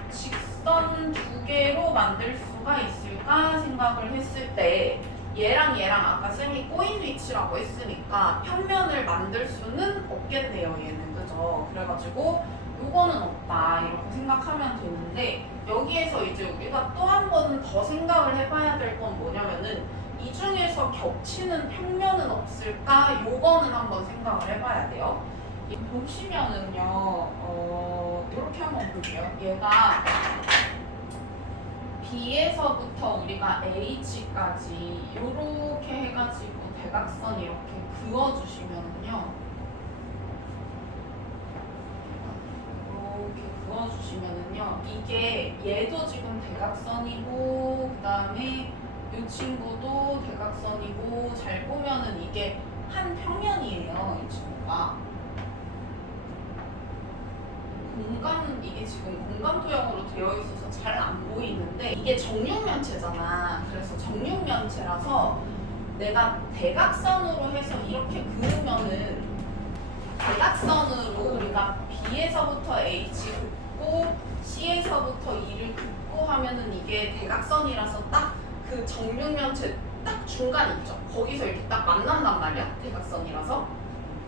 직선 2개로 만들 수가 있을까 생각을 했을 때 얘랑 얘랑 아까 쌤이 꼬인 위치라고 했으니까 평면을 만들 수는 없겠네요, 얘는. 그죠? 그래가지고 요거는 없다 이렇게 생각하면 되는데 여기에서 이제 우리가 또 한 번 더 생각을 해봐야 될 건 뭐냐면은 이 중에서 겹치는 평면은 없을까? 요거는 한번 생각을 해봐야 돼요. 보시면은요, 이렇게 한번 볼게요. 얘가 B에서부터 우리가 H까지 이렇게 해가지고 대각선 이렇게 그어주시면은요, 이렇게 그어주시면은요, 이게 얘도 지금 대각선이고 그 다음에 이 친구도 대각선이고 잘 보면은 이게 한 평면이에요, 이 친구가. 이게 지금 공간 도형으로 되어 있어서 잘 안 보이는데 이게 정육면체잖아. 그래서 정육면체라서 내가 대각선으로 해서 이렇게 그으면은 대각선으로 우리가 B에서부터 H 긋고 C에서부터 E를 긋고 하면은 이게 대각선이라서 딱 그 정육면체 딱 중간 있죠. 거기서 이렇게 딱 만난단 말이야. 대각선이라서.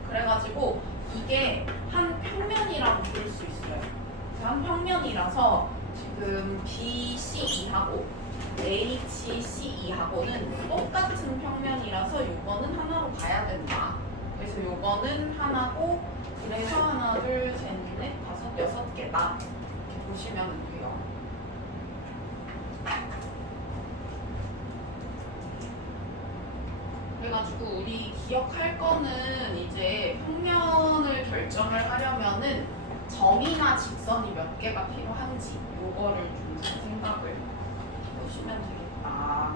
그래가지고 이게 한 평면이라고 부를 수 있어요. 한 평면이라서 지금 BCE하고 HCE하고는 똑같은 똑같은 평면이라서 요거는 하나로 가야 된다. 그래서 요거는 하나고 그래서 하나, 둘, 셋, 넷, 다섯, 여섯 개다. 이렇게 보시면 돼요. 그래가지고 우리 기억할 거는 이제 평면을 결정을 하려면은 점이나 직선이 몇 개가 필요한지 요거를 좀 잘 생각을 보시면 되겠다.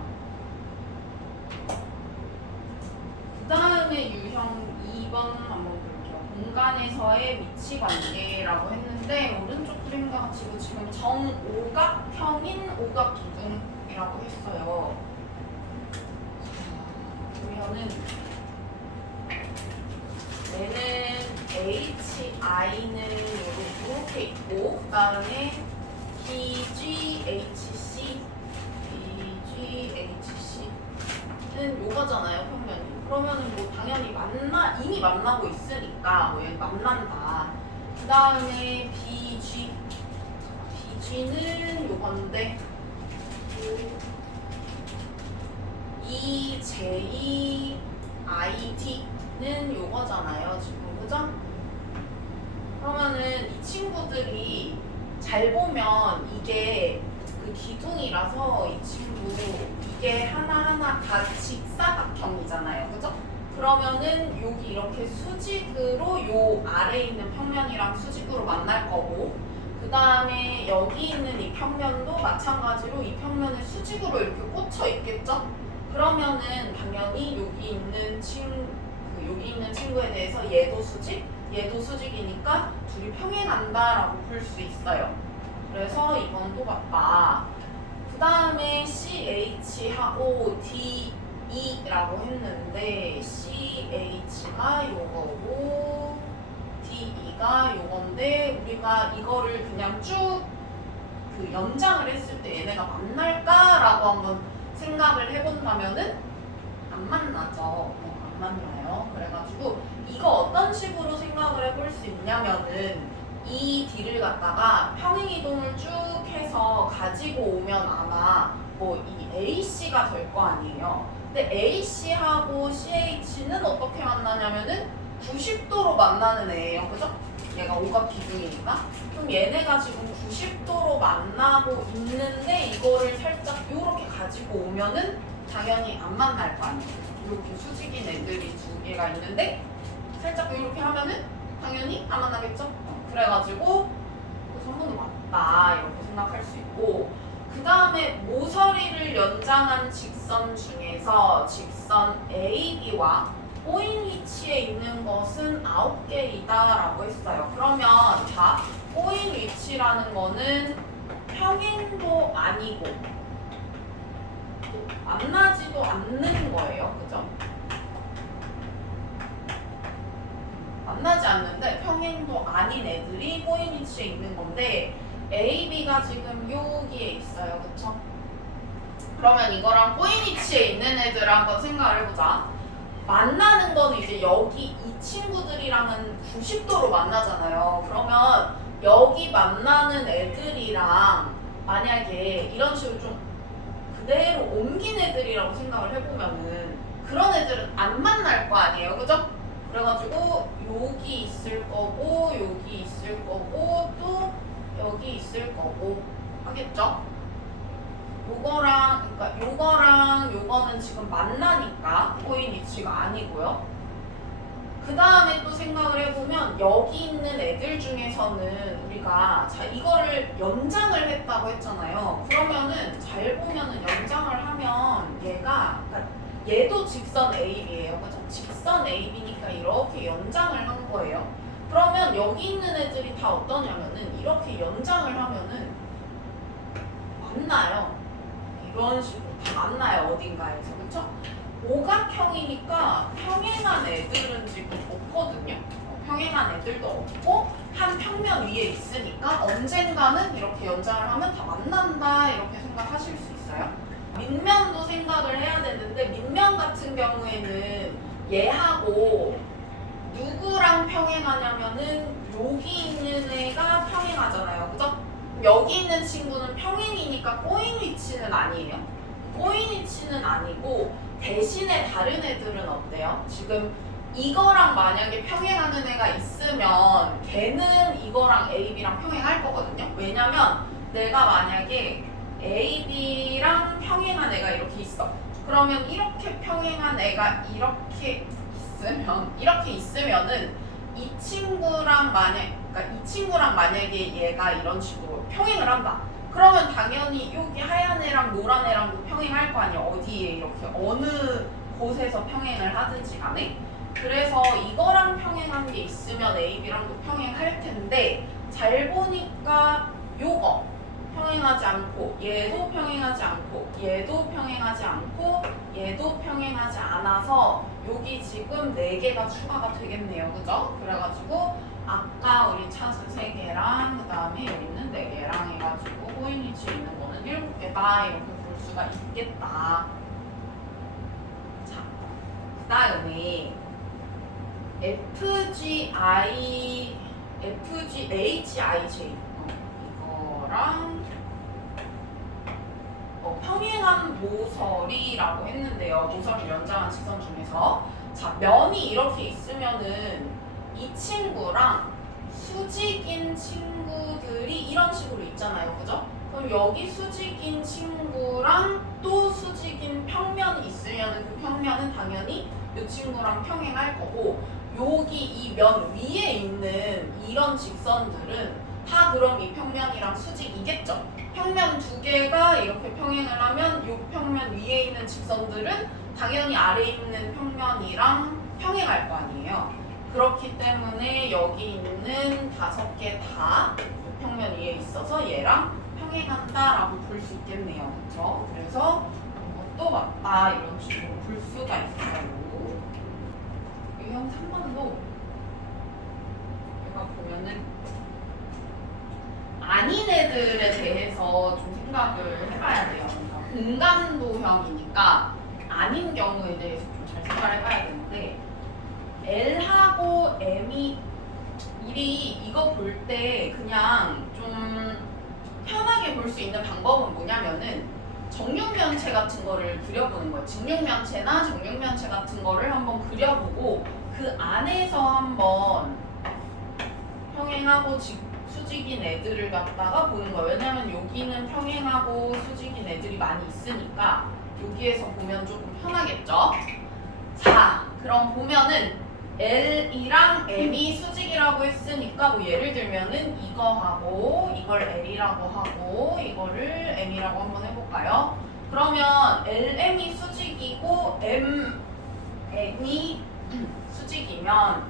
그 다음에 유형 2번 한번 볼게요. 공간에서의 위치 관계라고 했는데 오른쪽 그림과 같이 지금 정오각형인 오각기둥이라고 했어요. 보면은 얘는 HI는 이렇게 있고 그 다음에 BGHC는 요거잖아요, 평면이. 그러면은 뭐 당연히 이미 만나고 있으니까 뭐 얘 만난다. 그 다음에 BG는 요건데 EJID는 요거잖아요, 지금. 그죠? 그러면은 이 친구들이 잘 보면 이게 그 기둥이라서 이 친구 이게 하나하나 다 직사각형이잖아요. 그죠? 그러면은 여기 이렇게 수직으로 요 아래에 있는 평면이랑 수직으로 만날 거고 그 다음에 여기 있는 이 평면도 마찬가지로 이 평면을 수직으로 이렇게 꽂혀 있겠죠? 그러면은 당연히 여기 있는 친구에 대해서 얘도 수직이니까 둘이 평행한다라고 볼 수 있어요. 그래서 이건 똑같다. 그 다음에 CH하고 DE라고 했는데 CH가 요거고 DE가 요건데 우리가 이거를 그냥 쭉 그 연장을 했을 때 얘네가 만날까라고 한번 생각을 해본다면은 안 만나죠. 안 만나요. 그래가지고 이거 어떤 식으로 생각을 해볼 수 있냐면은 이 D를 갖다가 평행이동을 쭉 해서 가지고 오면 아마 뭐 이 AC가 될 거 아니에요. 근데 AC하고 CH는 어떻게 만나냐면은 90도로 만나는 애예요. 그죠? 얘가 오각 기둥이니까. 그럼 얘네가 지금 90도로 만나고 있는데 이거를 살짝 이렇게 가지고 오면은 당연히 안 만날 거 아니에요. 이렇게 수직인 애들이 두 개가 있는데 살짝 이렇게 하면은 당연히 안 만나겠죠? 그래가지고 그 선분도 맞다 이렇게 생각할 수 있고 그 다음에 모서리를 연장한 직선 중에서 직선 AB와 꼬인 위치에 있는 것은 9개이다 라고 했어요. 그러면 자, 꼬인 위치라는 거는 평행도 아니고 만나지도 않는 거예요. 그죠? 만나지 않는데 평행도 아닌 애들이 꼬인 위치에 있는 건데 AB가 지금 여기에 있어요. 그쵸? 그러면 이거랑 꼬인 위치에 있는 애들을 한번 생각을 해보자. 만나는 거는 이제 여기 이 친구들이랑은 90도로 만나잖아요. 그러면 여기 만나는 애들이랑 만약에 이런 식으로 좀 그대로 옮긴 애들이라고 생각을 해보면은 그런 애들은 안 만날 거 아니에요. 그죠? 그래가지고 여기 있을 거고 여기 있을 거고 또 여기 있을 거고 하겠죠? 요거랑 요거는 지금 만나니까 꼬인 위치가 아니고요. 그 다음에 또 생각을 해보면 여기 있는 애들 중에서는 우리가 자 이거를 연장을 했다고 했잖아요. 그러면은 잘 보면은 연장을 하면 그러니까 얘도 직선 AB예요. 그죠? 직선 AB니까 이렇게 연장을 한 거예요. 그러면 여기 있는 애들이 다 어떠냐면은 이렇게 연장을 하면은 만나요. 이런 식으로 다 만나요. 어딘가에서. 그쵸? 오각형이니까 평행한 애들은 지금 없거든요. 평행한 애들도 없고 한 평면 위에 있으니까 언젠가는 이렇게 연장을 하면 다 만난다 이렇게 생각하실 수 있어요. 밑면도 생각을 해야 되는데 밑면 같은 경우에는 얘하고 누구랑 평행하냐면은 여기 있는 애가 평행하잖아요. 그죠? 여기 있는 친구는 평행이니까 꼬인 위치는 아니에요. 꼬인 위치는 아니고 대신에 다른 애들은 어때요? 지금 이거랑 만약에 평행하는 애가 있으면 걔는 이거랑 A, B랑 평행할 거거든요. 왜냐면 내가 만약에 A, B랑 평행한 애가 이렇게 있어. 그러면 이렇게 평행한 애가 이렇게 있으면은 이 친구랑 그러니까 이 친구랑 만약에 얘가 이런 식으로 평행을 한다. 그러면 당연히 여기 하얀 애랑 노란 애랑도 평행할 거 아니야. 어디에 이렇게 어느 곳에서 평행을 하든지 간에. 그래서 이거랑 평행한 게 있으면 A, B랑도 평행할 텐데 잘 보니까 요거 평행하지 않고 얘도 평행하지 않고 얘도 평행하지 않고 얘도 평행하지 않아서 여기 지금 4개가 추가가 되겠네요. 그죠? 그래가지고 아까 우리 찾은 3개랑 그 다음에 여기 있는 4개랑 해가지고 코인위치 있는 거는 7개다 이렇게 볼 수가 있겠다. 자, 그 다음에 FGHIJ 이거랑 평행한 모서리라고 했는데요. 모서리 연장한 직선 중에서 자, 면이 이렇게 있으면은 이 친구랑 수직인 친구들이 이런 식으로 있잖아요. 그죠? 그럼 여기 수직인 친구랑 또 수직인 평면이 있으면 그 평면은 당연히 이 친구랑 평행할 거고 여기 이 면 위에 있는 이런 직선들은 다 그럼 이 평면이랑 수직이겠죠? 평면 2개가 이렇게 평행을 하면 이 평면 위에 있는 직선들은 당연히 아래에 있는 평면이랑 평행할 거 아니에요. 그렇기 때문에 여기 있는 5개 다 평면 위에 있어서 얘랑 평행한다라고 볼 수 있겠네요. 그렇죠? 그래서 이것도 맞다 이런 식으로 볼 수가 있어요. 유형 3번도 여기가 보면은 아닌 애들에 대해서 좀 생각을 해봐야 돼요. 그러니까 공간도형이니까 아닌 경우에 대해서 좀 잘 생각을 해봐야 되는데 L하고 M이 이거 볼 때 그냥 좀 편하게 볼 수 있는 방법은 뭐냐면은 정육면체 같은 거를 그려보는 거예요. 직육면체나 정육면체 같은 거를 한번 그려보고 그 안에서 한번 평행하고 수직인 애들을 갖다가 보는 거예요. 왜냐면 여기는 평행하고 수직인 애들이 많이 있으니까 여기에서 보면 조금 편하겠죠? 자, 그럼 보면은 L이랑 M이 수직이라고 했으니까 뭐 예를 들면은 이거 하고 이걸 L이라고 하고 이거를 M이라고 한번 해볼까요? 그러면 LM이 수직이고 MN이 수직이면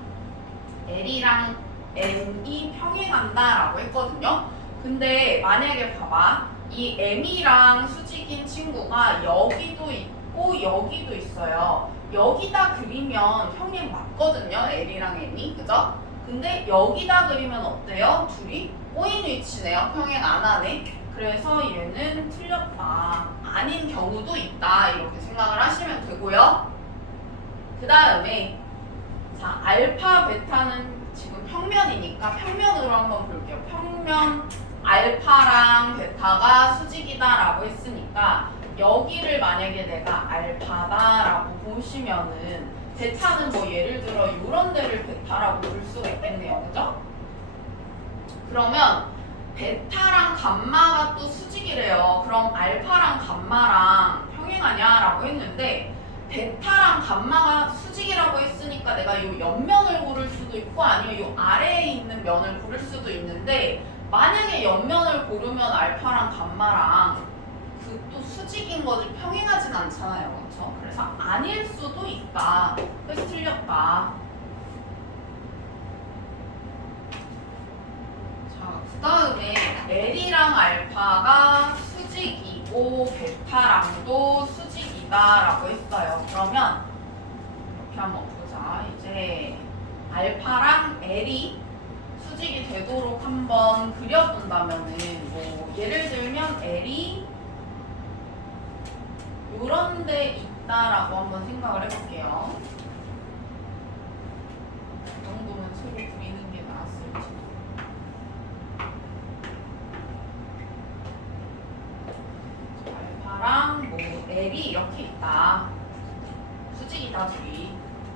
L이랑 M이 평행한다라고 했거든요. 근데 만약에 봐봐. 이 M이랑 수직인 친구가 여기도 있고 여기도 있어요. 여기다 그리면 평행 맞거든요. L이랑 M이. 그죠? 근데 여기다 그리면 어때요? 둘이 꼬인 위치네요. 평행 안 하네. 그래서 얘는 틀렸다. 아닌 경우도 있다. 이렇게 생각을 하시면 되고요. 그 다음에 자, 알파, 베타는 지금 평면이니까 평면으로 한번 볼게요. 평면 알파랑 베타가 수직이다라고 했으니까 여기를 만약에 내가 알파다라고 보시면은 베타는 뭐 예를 들어 이런 데를 베타라고 볼 수가 있겠네요. 그죠? 그러면 베타랑 감마가 또 수직이래요. 그럼 알파랑 감마랑 평행하냐라고 했는데 베타랑 감마가 수직이라고 했으니까 내가 이 옆면을 고를 수도 있고 아니면 이 아래에 있는 면을 고를 수도 있는데 만약에 옆면을 고르면 알파랑 감마랑 그 또 수직인 거지 평행하진 않잖아요. 그렇죠? 그래서 아닐 수도 있다. 그래서 틀렸다. 자, 그 다음에 L이랑 알파가 수직이고 베타랑도 수직이다라고 했어요. 그러면 이렇게 한번 보자. 이제 알파랑 L이 수직이 되도록 한번 그려본다면은 뭐 예를 들면 L이 요런 데 있다라고 한번 생각을 해볼게요. 이 정도면 새로 그리는 게 나았을지. 알파랑 뭐 L이 이렇게 있다. 수직이다 둘이.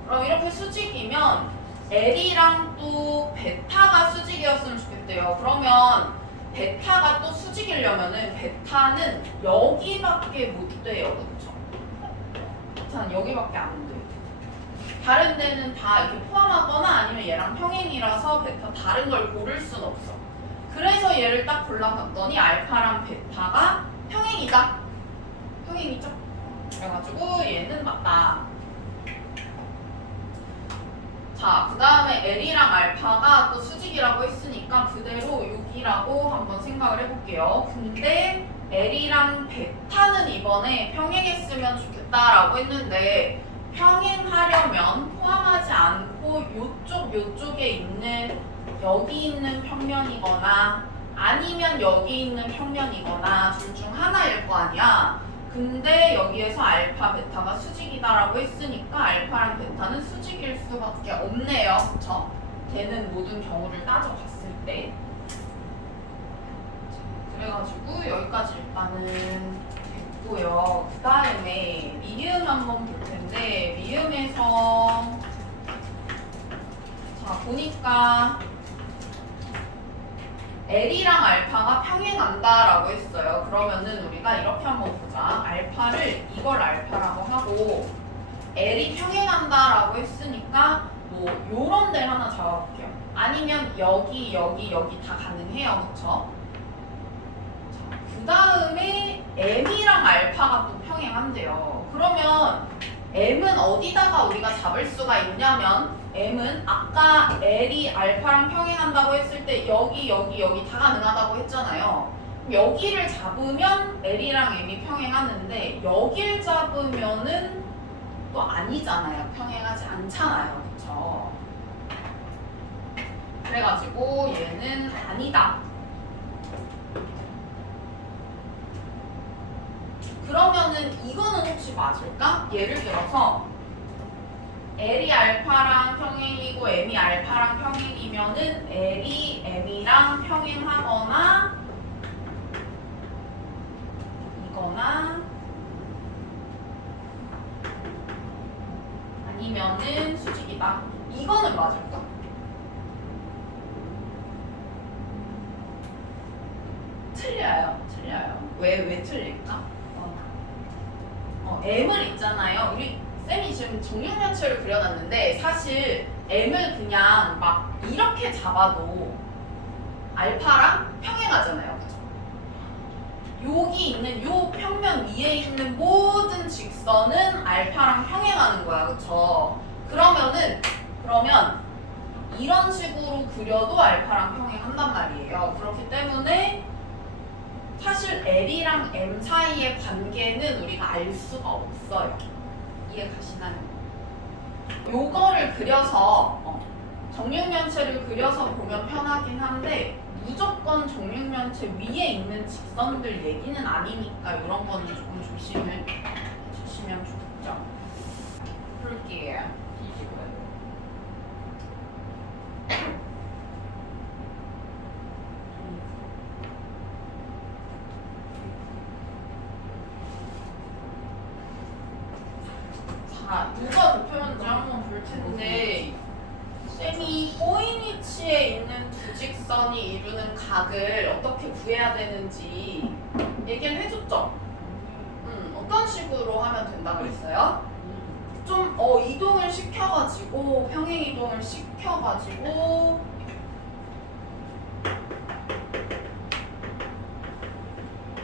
그럼 이렇게 수직이면 L이랑 또 베타가 수직이었으면 좋겠대요. 그러면 베타가 또 수직이려면은 베타는 여기밖에 못 돼요. 그렇죠? 베타는 여기밖에 안 돼요. 다른 데는 다 이렇게 포함하거나 아니면 얘랑 평행이라서 베타 다른 걸 고를 순 없어. 그래서 얘를 딱 골라봤더니 알파랑 베타가 평행이다. 평행이죠? 그래가지고 얘는 맞다. 자, 그 다음에 L이랑 알파가 또 수직이라고 했으니까 그대로 6이라고 한번 생각을 해볼게요. 근데 L이랑 베타는 이번에 평행했으면 좋겠다라고 했는데 평행하려면 포함하지 않고 요쪽에 있는 여기 있는 평면이거나 아니면 여기 있는 평면이거나 둘 중 하나일 거 아니야. 근데 여기에서 알파, 베타가 수직이다라고 했으니까 알파랑 베타는 수직일 수밖에 없네요. 그쵸? 되는 모든 경우를 따져봤을 때. 그래가지고 여기까지 일단은 됐고요. 그 다음에 미음 한번 볼 텐데 미음에서 자 보니까 L이랑 알파가 평행한다라고 했어요. 그러면은 우리가 이렇게 한번 보자. 알파를 이걸 알파라고 하고 L이 평행한다라고 했으니까 뭐 요런 데 하나 잡아볼게요. 아니면 여기 다 가능해요. 그쵸? 그 다음에 M이랑 알파가 또 평행한대요. 그러면 M은 어디다가 우리가 잡을 수가 있냐면 M은 아까 L이 알파랑 평행한다고 했을 때 여기 다 가능하다고 했잖아요. 여기를 잡으면 L이랑 M이 평행하는데 여길 잡으면은 또 아니잖아요. 평행하지 않잖아요. 그쵸? 그래가지고 얘는 아니다. 그러면은 이거는 혹시 맞을까? 예를 들어서 L이 알파랑 평행이고 M이 알파랑 평행이면은 L이 M이랑 평행하거나 이거나 아니면은 수직이다. 이거는 맞을까? 틀려요. 왜 틀릴까? M을 있잖아요. 우리 쌤이 지금 정육면체를 그려놨는데 사실 M을 그냥 막 이렇게 잡아도 알파랑 평행하잖아요. 그죠? 여기 있는 요 평면 위에 있는 모든 직선은 알파랑 평행하는 거야. 그쵸? 그러면 이런 식으로 그려도 알파랑 평행한단 말이에요. 그렇기 때문에 사실 L이랑 M 사이의 관계는 우리가 알 수가 없어요. 이해 가시나요? 요거를 그려서 정육면체를 그려서 보면 편하긴 한데 무조건 정육면체 위에 있는 직선들 얘기는 아니니까 이런 거는 조금 조심을 해주시면 좋겠죠. 볼게요. 자, 누가 도표면지 한번 볼 텐데 쌤이 꼬인 위치에 있는 두 직선이 이루는 각을 어떻게 구해야 되는지 얘기를 해줬죠? 어떤 식으로 하면 된다고 했어요? 좀 이동을 시켜가지고 평행 이동을 시켜가지고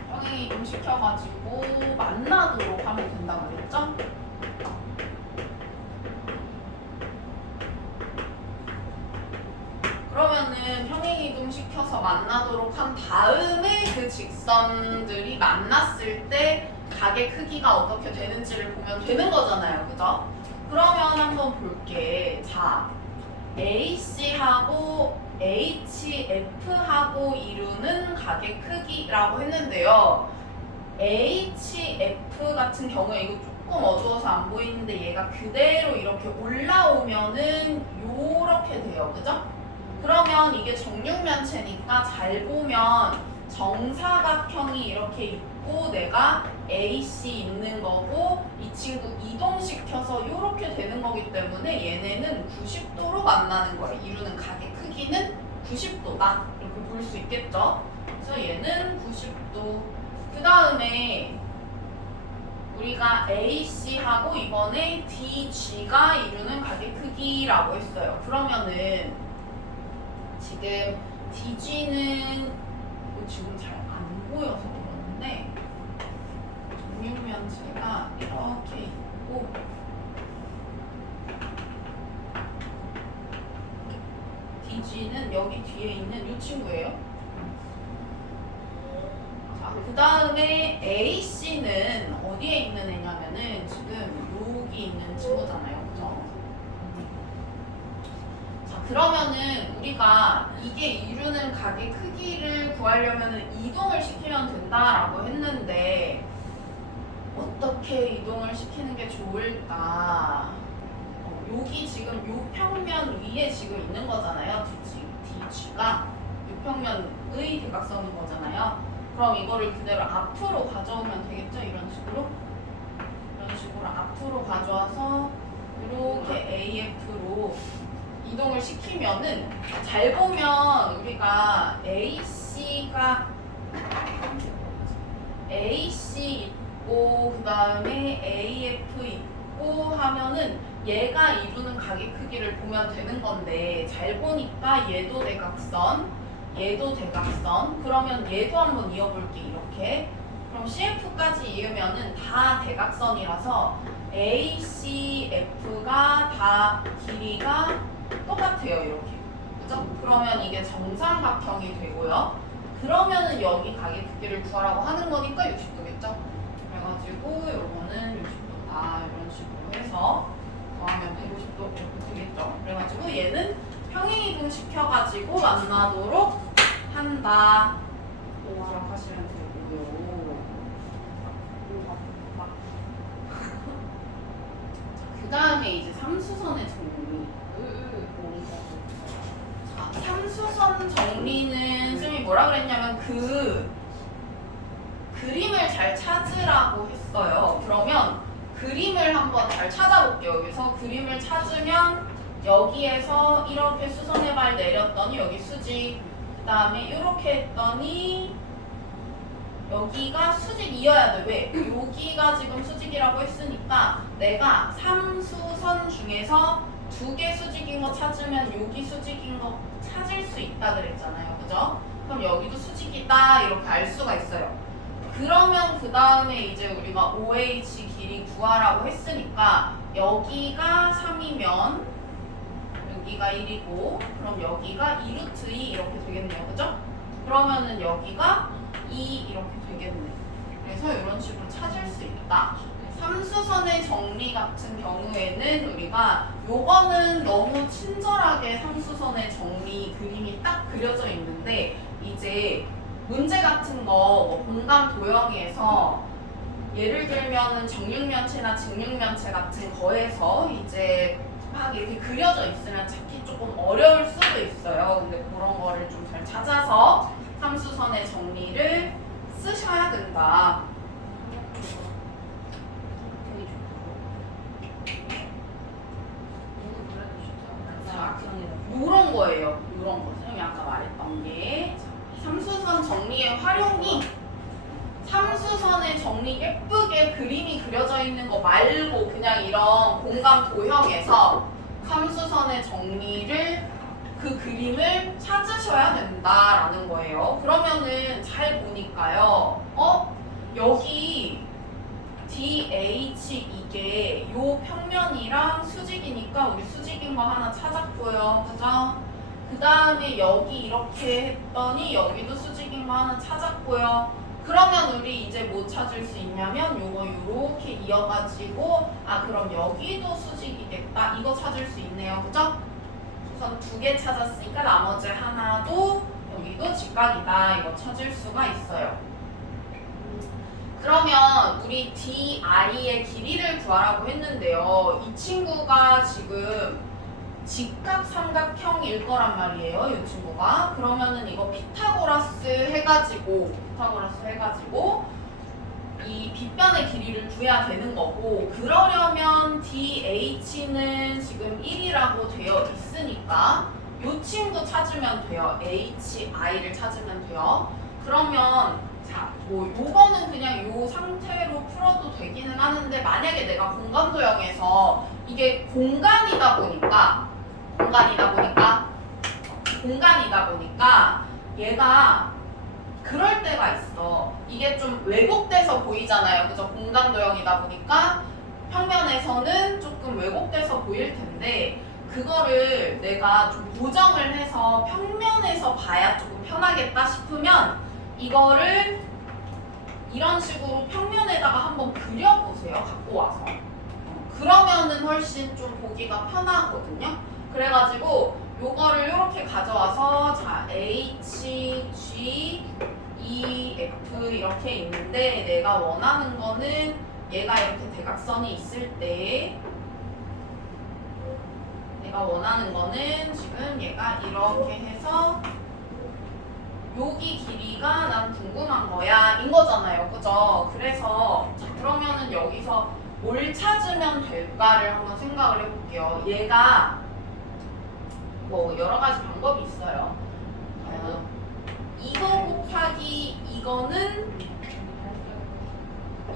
평행 이동 시켜가지고 만나도록 하면 된다고 그랬죠? 그러면은 평행이동 시켜서 만나도록 한 다음에 그 직선들이 만났을 때 각의 크기가 어떻게 되는지를 보면 되는 거잖아요. 그죠? 그러면 한번 볼게. 자, AC하고 HF하고 이루는 각의 크기라고 했는데요. HF 같은 경우에 이거 조금 어두워서 안 보이는데 얘가 그대로 이렇게 올라오면은 요렇게 돼요. 그죠? 그러면 이게 정육면체니까 잘 보면 정사각형이 이렇게 있고 내가 AC 있는 거고 이 친구 이동시켜서 이렇게 되는 거기 때문에 얘네는 90도로 만나는 거예요. 이루는 각의 크기는 90도다. 이렇게 볼 수 있겠죠? 그래서 얘는 90도. 그 다음에 우리가 AC하고 이번에 DG가 이루는 각의 크기라고 했어요. 그러면은 지금 DG는 지금 잘 안 보여서 그러는데 정육면체가 이렇게 있고 DG는 여기 뒤에 있는 이 친구예요. 자, 그 다음에 AC는 어디에 있는 애냐면은 지금 여기 있는 친구잖아요. 그죠? 자, 그러면은 우리가 이게 이루는 각의 크기를 구하려면은 이동을 시키면 된다라고 했는데 어떻게 이동을 시키는 게 좋을까? 여기 지금 요 평면 위에 지금 있는 거잖아요. DG가 요 평면의 대각선인 거잖아요. 그럼 이거를 그대로 앞으로 가져오면 되겠죠? 이런 식으로 앞으로 가져와서 이렇게 AF로 이동을 시키면은 잘 보면 우리가 AC 있고 그 다음에 AF 있고 하면은 얘가 이루는 각의 크기를 보면 되는 건데 잘 보니까 얘도 대각선, 얘도 대각선. 그러면 얘도 한번 이어볼게. 이렇게. 그럼 CF까지 이으면은 다 대각선이라서 ACF가 다 길이가 똑같아요. 이렇게. 그죠? 그러면 이게 정삼각형이 되고요. 그러면은 여기 각의 크기를 구하라고 하는 거니까 60도겠죠? 그래가지고 요거는 60도다. 이런 식으로 해서 더하면 150도 이렇게 되겠죠? 그래가지고 얘는 평행이동 시켜가지고 만나도록 한다. 기억하시면 되고요. 그 다음에 이제 삼수선의 정리. 자, 삼수선 정리는 쌤이 뭐라 그랬냐면 그 그림을 잘 찾으라고 했어요. 그러면 그림을 한번 잘 찾아볼게요. 여기서 그림을 찾으면 여기에서 이렇게 수선의 발 내렸더니 여기 수직, 그 다음에 이렇게 했더니 여기가 수직이어야 돼. 왜? 여기가 지금 수직이라고 했으니까 내가 3수선 중에서 2개 수직인 거 찾으면 여기 수직인 거 찾을 수 있다 그랬잖아요. 그죠? 그럼 여기도 수직이다 이렇게 알 수가 있어요. 그러면 그 다음에 이제 우리가 OH 길이 구하라고 했으니까 여기가 3이면 여기가 1이고 그럼 여기가 2루트 2 이렇게 되겠네요. 그죠? 그러면은 여기가 2 이렇게 되겠네. 그래서 이런 식으로 찾을 수 있다. 삼수선의 정리 같은 경우에는 우리가 요거는 너무 친절하게 삼수선의 정리 그림이 딱 그려져 있는데 이제 문제 같은 거뭐 공감 도형에서 예를 들면은 정육면체나 직육면체 같은 거에서 이제 막 이렇게 그려져 있으면 찾기 조금 어려울 수도 있어요. 근데 그런 거를 좀 잘 찾아서 삼수선의 정리를 쓰셔야 된다. 자, 요런 거예요. 요런 거. 선생님이 아까 말했던 게 삼수선 정리의 활용이 삼수선의 정리 예쁘게 그림이 그려져 있는 거 말고 그냥 이런 공감 도형에서 삼수선의 정리를 그 그림을 찾으셔야 된다라는 거예요. 그러면은 잘 보니까요. 여기 DH 이게 요 평면이랑 수직이니까 우리 수직인 거 하나 찾았고요. 그죠? 그 다음에 여기 이렇게 했더니 여기도 수직인 거 하나 찾았고요. 그러면 우리 이제 뭐 찾을 수 있냐면 요거 요렇게 이어가지고 그럼 여기도 수직이겠다. 이거 찾을 수 있네요. 그죠? 우선 2개 찾았으니까 나머지 하나도 여기도 직각이다. 이거 찾을 수가 있어요. 그러면 우리 DI의 길이를 구하라고 했는데요. 이 친구가 지금 직각 삼각형일 거란 말이에요. 이 친구가. 그러면은 이거 피타고라스 해가지고 이 빗변의 길이를 구해야 되는 거고, 그러려면 DH는 지금 1이라고 되어 있으니까 이 친구 찾으면 돼요. HI를 찾으면 돼요. 그러면 자, 뭐 요거는 그냥 요 상태로 풀어도 되기는 하는데, 만약에 내가 공간도형에서 이게 공간이다 보니까 얘가 그럴 때가 있어. 이게 좀 왜곡돼서 보이잖아요. 그죠? 공간도형이다 보니까 평면에서는 조금 왜곡돼서 보일 텐데, 그거를 내가 좀 보정을 해서 평면에서 봐야 조금 편하겠다 싶으면 이거를 이런 식으로 평면에다가 한번 그려보세요. 갖고 와서. 그러면은 훨씬 좀 보기가 편하거든요. 그래가지고 요거를 이렇게 가져와서 자 H, G, E, F 이렇게 있는데, 내가 원하는 거는 얘가 이렇게 대각선이 있을 때, 내가 원하는 거는 지금 얘가 이렇게 해서 여기 길이가 난 궁금한 거야 인 거잖아요. 그죠? 그래서 자, 그러면은 여기서 뭘 찾으면 될까를 한번 생각을 해볼게요. 얘가 뭐 여러 가지 방법이 있어요. 이거 곱하기 이거는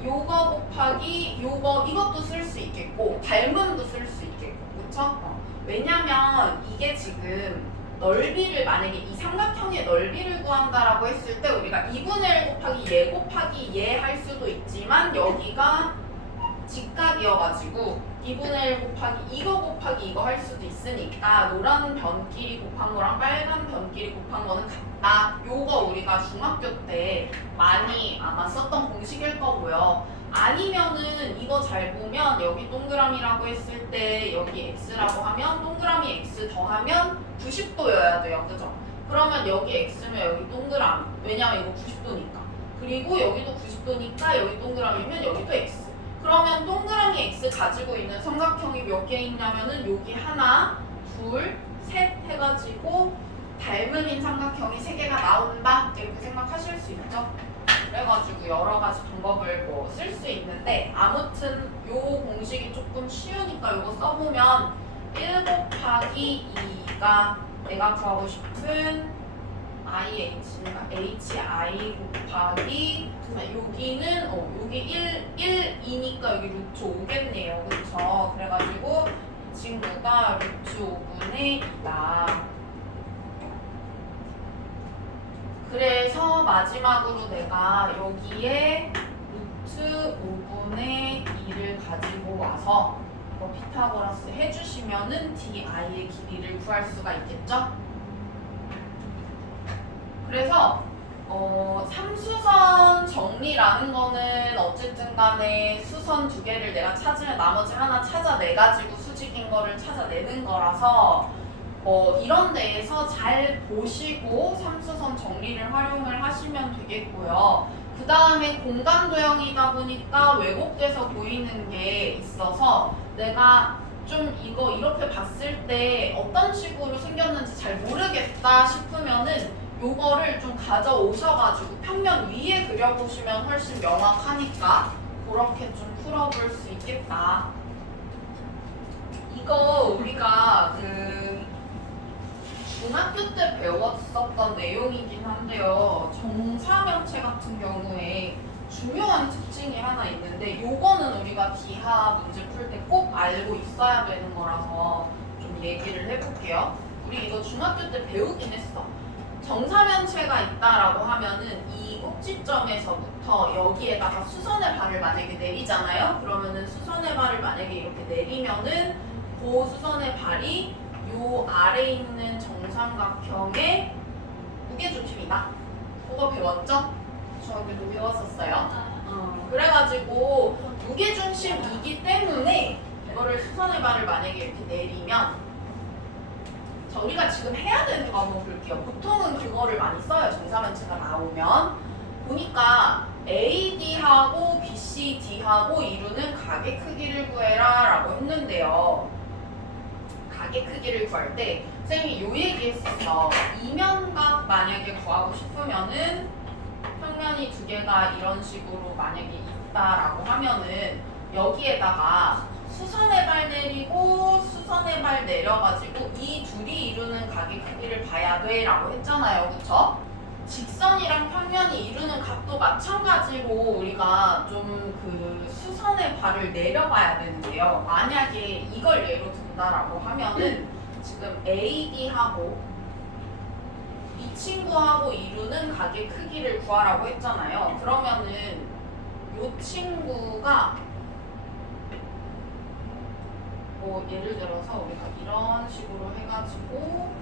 요거 곱하기 요거, 이것도 쓸 수 있겠고 닮음도 쓸 수 있겠고, 그쵸? 왜냐면 이게 지금 넓이를, 만약에 이 삼각형의 넓이를 구한다라고 했을 때 우리가 2분의 1 곱하기 얘 곱하기 얘 할 수도 있지만, 여기가 직각이어가지고 2분의 1 곱하기 이거 곱하기 이거 할 수도 있으니까 노란 변끼리 곱한 거랑 빨간 변끼리 곱한 거는 같다. 요거 우리가 중학교 때 많이 아마 썼던 공식일 거고요. 아니면은 이거 잘 보면 여기 동그라미라고 했을 때 여기 x라고 하면 동그라미 x 더하면 90도여야 돼요. 그죠? 그러면 여기 x면 여기 동그라미, 왜냐면 이거 90도니까. 그리고 여기도 90도니까 여기 동그라미면 여기도 x. 그러면 동그라미 x 가지고 있는 삼각형이 몇 개 있냐면은 여기 하나, 둘, 셋 해가지고 닮음인 삼각형이 3개가 나온다, 이렇게 생각하실 수 있죠. 그래가지고 여러 가지 방법을 뭐 쓸 수 있는데, 아무튼 요 공식이 조금 쉬우니까 요거 써보면 1 곱하기 2가 내가 구하고 싶은 IH가 HI 곱하기, 여기는 여기 1이니까 여기 루트 5겠네요. 그쵸? 그래가지고 이 친구가 루트 5분의 2다. 그래서 마지막으로 내가 여기에 루트 5분의 2를 가지고 와서 이거 피타고라스 해주시면은 DI의 길이를 구할 수가 있겠죠? 그래서 삼수선 정리라는 거는 어쨌든 간에 수선 2개를 내가 찾으면 나머지 하나 찾아내가지고 수직인 거를 찾아내는 거라서 이런 데에서 잘 보시고 삼수선 정리를 활용을 하시면 되겠고요. 그 다음에 공간도형이다 보니까 왜곡돼서 보이는 게 있어서 내가 좀 이거 이렇게 봤을 때 어떤 식으로 생겼는지 잘 모르겠다 싶으면은 요거를 좀 가져오셔가지고 평면 위에 그려보시면 훨씬 명확하니까 그렇게 좀 풀어볼 수 있겠다. 이거 우리가 중학교 때 배웠었던 내용이긴 한데요. 정사면체 같은 경우에 중요한 특징이 하나 있는데, 요거는 우리가 기하 문제 풀 때 꼭 알고 있어야 되는 거라서 좀 얘기를 해볼게요. 우리 이거 중학교 때 배우긴 했어. 정사면체가 있다라고 하면은 이 꼭지점에서부터 여기에다가 수선의 발을 만약에 내리잖아요. 그러면은 수선의 발을 만약에 이렇게 내리면은 그 수선의 발이 요 아래에 있는 정삼각형의 무게중심이다. 그거 배웠죠? 중학교도 배웠었어요. 그래가지고 무게중심이기 때문에 이거를 수선의 발을 만약에 이렇게 내리면, 자, 우리가 지금 해야 되는 거 한번 볼게요. 보통은 그거를 많이 써요. 정사면체가 나오면. 보니까 AD하고 BCD하고 이루는 가게 크기를 구해라 라고 했는데요. 가게 크기를 구할 때 쌤이 요 얘기 했었어. 이면각 만약에 구하고 싶으면은 평면이 2개가 이런 식으로 만약에 있다라고 하면은 여기에다가 수선의 발 내리고 수선의 발 내려가지고 이 둘이 이루는 각의 크기를 봐야 돼라고 했잖아요. 그쵸? 직선이랑 평면이 이루는 각도 마찬가지로 우리가 좀 그 수선의 발을 내려봐야 되는데요. 만약에 이걸 예로 든다라고 하면은 지금 AD하고 이 친구하고 이루는 각의 크기를 구하라고 했잖아요. 그러면은 이 친구가 뭐 예를 들어서 우리가 이런 식으로 해가지고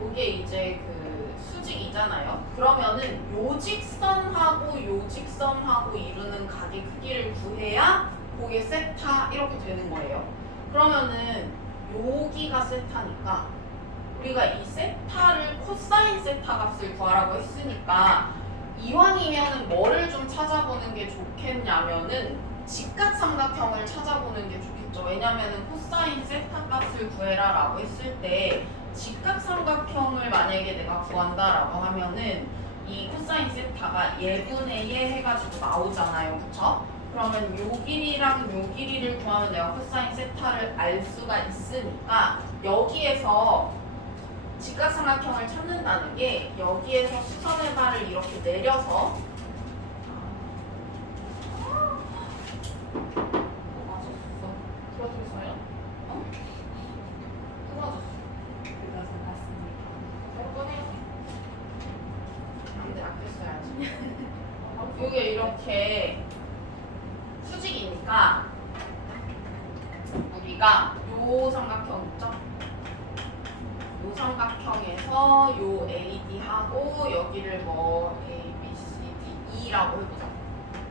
요게 이제 그 수직이잖아요. 그러면은 요 직선하고 요 직선하고 이루는 각의 크기를 구해야 그게 세타 이렇게 되는 거예요. 그러면은 여기가 세타니까 우리가 이 세타를 코사인 세타 값을 구하라고 했으니까 이왕이면은 뭐를 좀 찾아보는 게 좋겠냐면은 직각삼각형을 찾아보는 게 좋겠죠. 왜냐면은 코사인 세타 값을 구해라 라고 했을 때 직각삼각형을 만약에 내가 구한다라고 하면은 이 코사인 세타가 예분의 예 해가지고 나오잖아요. 그쵸? 그러면 요 길이랑 요 길이를 구하면 내가 코사인 세타를 알 수가 있으니까 여기에서 직각삼각형을 찾는다는 게 여기에서 수선의 발을 이렇게 내려서 맞았어. 그러서요? 어? 끊어졌어. 그것은 맞습니다. 꺼내요. 안돼 아껴 써야지. 이게 이렇게 수직이니까 우리가 요 삼각형 있죠? 요 삼각형에서 요 AD하고 여기를 뭐 A, B, C, D, E라고 해보자.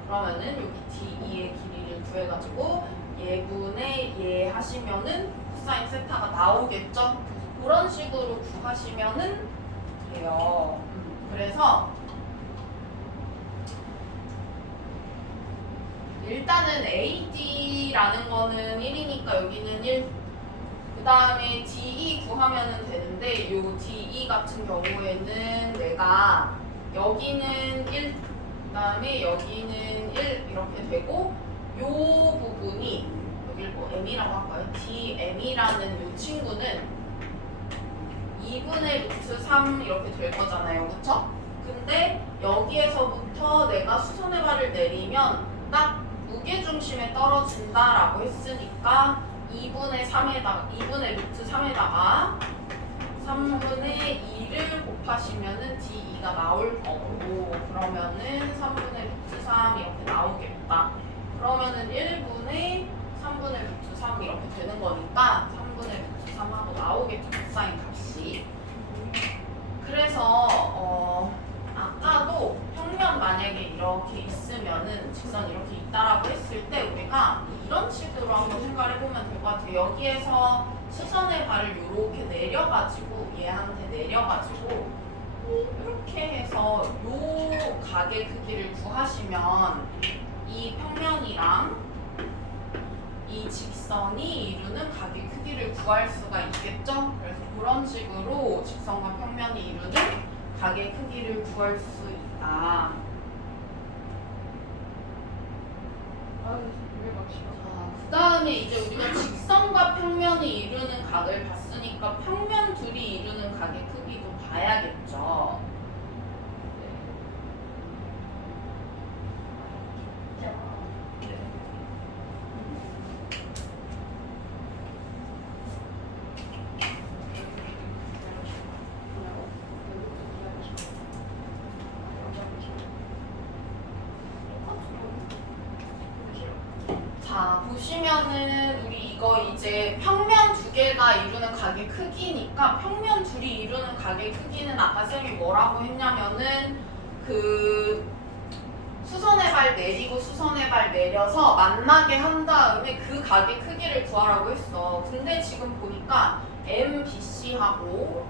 그러면은 여기 DE의 길이를 구해가지고 예분의 예 하시면은 코사인 세타가 나오겠죠? 그런 식으로 구하시면은 돼요. 그래서 일단은 AD라는 거는 1이니까 여기는 1. 그 다음에 DE 구하면 되는데 요 DE 같은 경우에는 내가 여기는 1, 그 다음에 여기는 1 이렇게 되고 요 부분이 여기를 뭐 M이라고 할까요? DM이라는 요 친구는 2분의 루트 3 이렇게 될 거잖아요. 그쵸? 근데 여기에서부터 내가 수선의 발을 내리면 딱 무게중심에 떨어진다라고 했으니까 2분의 루트 3에다가 3분의 2를 곱하시면은 D2가 나올 거고 그러면은 3분의 루트 3 이렇게 나오겠다. 그러면은 1분의 3분의 루트 3 이렇게 되는 거니까 3분의 루트 3하고 나오겠죠. 코사인 값이. 그래서 아까도 평면 만약에 이렇게 있으면은 직선 이렇게 있다라고 했을 때 우리가 이런 식으로 한번 생각을 해보면 될 것 같아요. 여기에서 수선의 발을 이렇게 내려가지고 얘한테 내려가지고 이렇게 해서 요 각의 크기를 구하시면 이 평면이랑 이 직선이 이루는 각의 크기를 구할 수가 있겠죠? 그래서 그런 식으로 직선과 평면이 이루는 각의 크기를 구할 수 있다. 그 다음에 이제 우리가 직선과 평면이 이루는 각을 봤으니까 평면 둘이 이루는 각의 크기도 봐야겠죠. 자, 보시면은 우리 이거 이제 평면 두 개가 이루는 각의 크기니까 평면 둘이 이루는 각의 크기는 아까 쌤이 뭐라고 했냐면은 그 수선의 발 내리고 수선의 발 내려서 만나게 한 다음에 그 각의 크기를 구하라고 했어. 근데 지금 보니까 MBC하고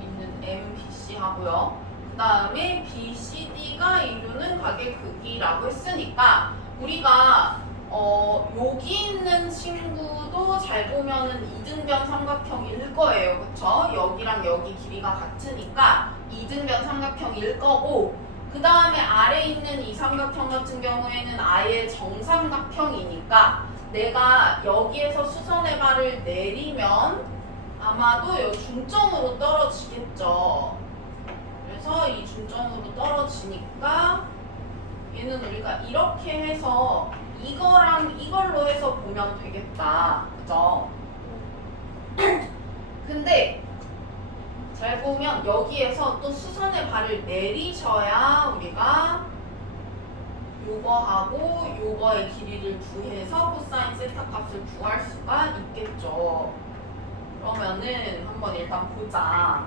있는 MBC하고요. 그 다음에 BCD가 이루는 각의 크기라고 했으니까 우리가 여기 있는 친구도 잘 보면은 이등변 삼각형일 거예요. 그쵸? 여기랑 여기 길이가 같으니까 이등변 삼각형일 거고 그 다음에 아래 있는 이 삼각형 같은 경우에는 아예 정삼각형이니까 내가 여기에서 수선의 발을 내리면 아마도 이 중점으로 떨어지겠죠. 그래서 이 중점으로 떨어지니까 얘는 우리가 이렇게 해서 이거랑 이걸로 해서 보면 되겠다. 그죠? 근데 잘 보면 여기에서 또 수선의 발을 내리셔야 우리가 요거하고 요거의 길이를 구해서 코사인 세타 값을 구할 수가 있겠죠. 그러면은 한번 일단 보자.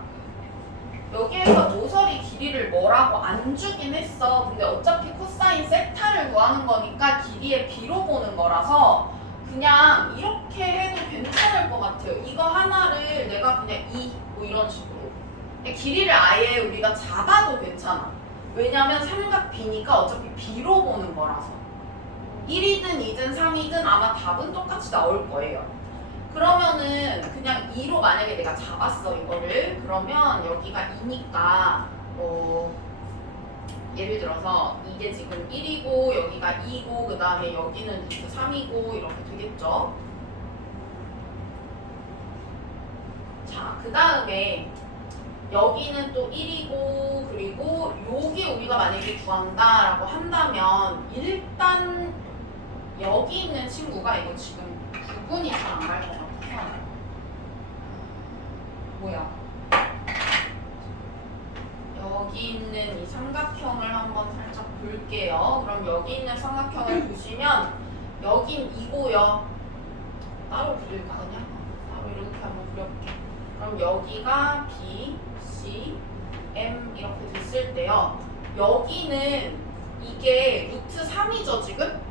여기에서 모서리 길이를 뭐라고 안 주긴 했어. 근데 어차피 코사인 세타를 구하는 거니까 길이의 비로 보는 거라서 그냥 이렇게 해도 괜찮을 것 같아요. 이거 하나를 내가 그냥 2, 뭐 이런 식으로. 길이를 아예 우리가 잡아도 괜찮아. 왜냐면 삼각 B니까 어차피 B로 보는 거라서 1이든 2든 3이든 아마 답은 똑같이 나올 거예요. 그러면은 그냥 2로 만약에 내가 잡았어 이거를. 그러면 여기가 2니까 예를 들어서 이게 지금 1이고 여기가 2고 그 다음에 여기는 루트 3이고 이렇게 되겠죠. 자, 그 다음에 여기는 또 1이고 그리고 여기 우리가 만약에 구한다라고 한다면 일단 여기 있는 친구가 이거 지금 구분이 잘 안 갈 것 같아서 뭐야 여기 있는 이 삼각형을 한번 살짝 볼게요. 그럼 여기 있는 삼각형을 보시면 여긴 2고요. 따로 그릴까 그냥? 따로 이렇게 한번 그려볼게요. 그럼 여기가 B, C, M 이렇게 됐을 때요. 여기는 이게 루트 3이죠 지금?